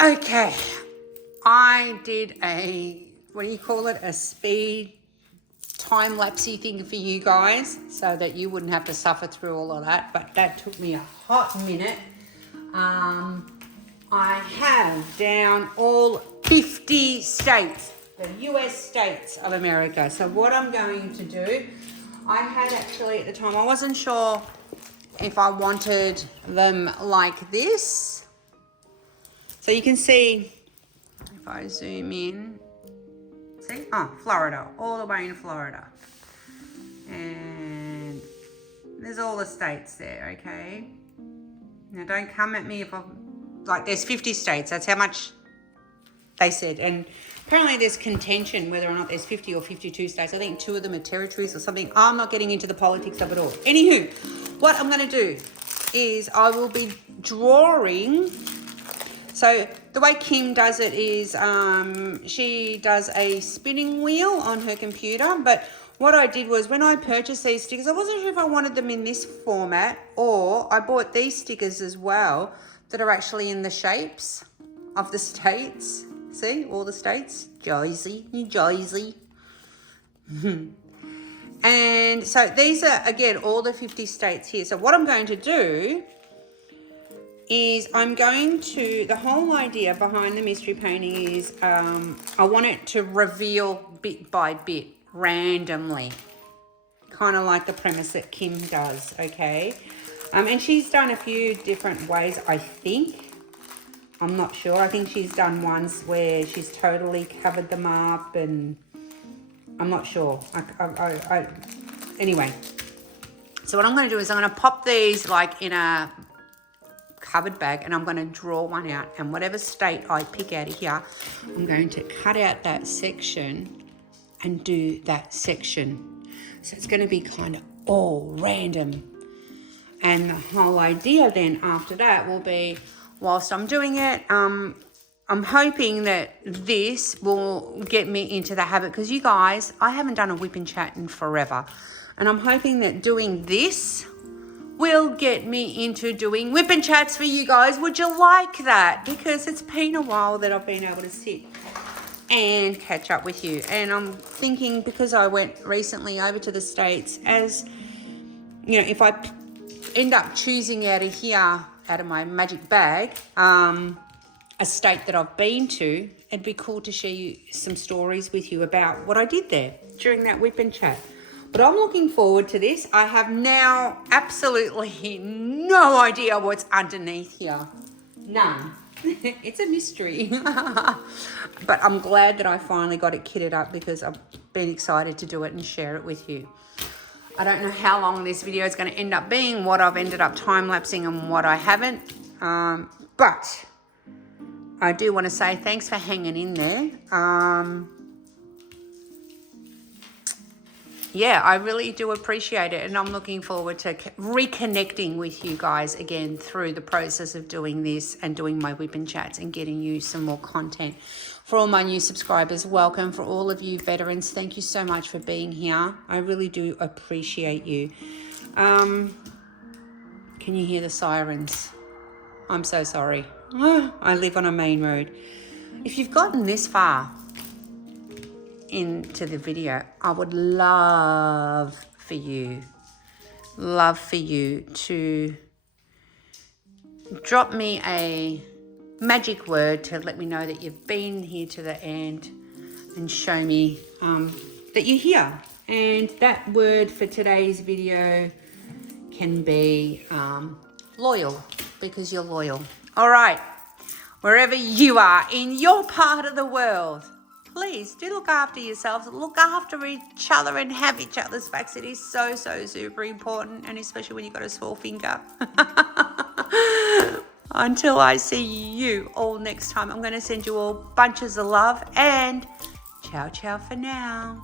Okay, I did what do you call it? A speed time-lapsey thing for you guys so that you wouldn't have to suffer through all of that, but that took me a hot minute. I have down all 50 states, the US states of America. So what I'm going to do, I had actually at the time, I wasn't sure if I wanted them like this. So you can see, if I zoom in, see? Oh, Florida, all the way in Florida. And there's all the states there, okay? Now don't come at me if like there's 50 states, that's how much they said. And apparently there's contention whether or not there's 50 or 52 states. I think 2 of them are territories or something. I'm not getting into the politics of it all. Anywho, what I'm going to do is I will be drawing. So the way Kim does it is she does a spinning wheel on her computer. But what I did was when I purchased these stickers, I wasn't sure if I wanted them in this format, or I bought these stickers as well that are actually in the shapes of the states. See, all the states, Jersey, New Jersey. And so these are, again, all the 50 states here. So what I'm going to do is the whole idea behind the mystery painting is I want it to reveal bit by bit, randomly. Kind of like the premise that Kim does, okay? And she's done a few different ways, I think. I'm not sure. I think she's done ones where she's totally covered them up, and I'm not sure. Anyway, so what I'm going to do is I'm going to pop these like in a covered bag, and I'm going to draw one out, and whatever state I pick out of here, I'm going to cut out that section and do that section. So it's going to be kind of all random. And the whole idea then after that will be, whilst I'm doing it, I'm hoping that this will get me into the habit, because you guys, I haven't done a whip and chat in forever. And I'm hoping that doing this will get me into doing whip and chats for you guys. Would you like that? Because it's been a while that I've been able to sit and catch up with you. And I'm thinking, because I went recently over to the States, as you know, if I end up choosing out of here, out of my magic bag, a state that I've been to, it'd be cool to share some stories with you about what I did there during that whip and chat. But I'm looking forward to this. I have now absolutely no idea what's underneath here. None. It's a mystery. But I'm glad that I finally got it kitted up, because I've been excited to do it and share it with you. I don't know how long this video is going to end up being, what I've ended up time-lapsing and what I haven't. But I do want to say thanks for hanging in there. Yeah, I really do appreciate it, and I'm looking forward to reconnecting with you guys again through the process of doing this and doing my whip and chats and getting you some more content. For all my new subscribers, welcome. For all of you veterans, thank you so much for being here. I really do appreciate you. Can you hear the sirens? I'm so sorry. I live on a main road. If you've gotten this far into the video, I would love for you to drop me a magic word to let me know that you've been here to the end, and show me that you're here. And that word for today's video can be loyal, because you're loyal. All right, wherever you are in your part of the world, please do look after yourselves, look after each other, and have each other's backs. It is so, so super important, and especially when you've got a sore finger. Until I see you all next time, I'm going to send you all bunches of love, and ciao, ciao for now.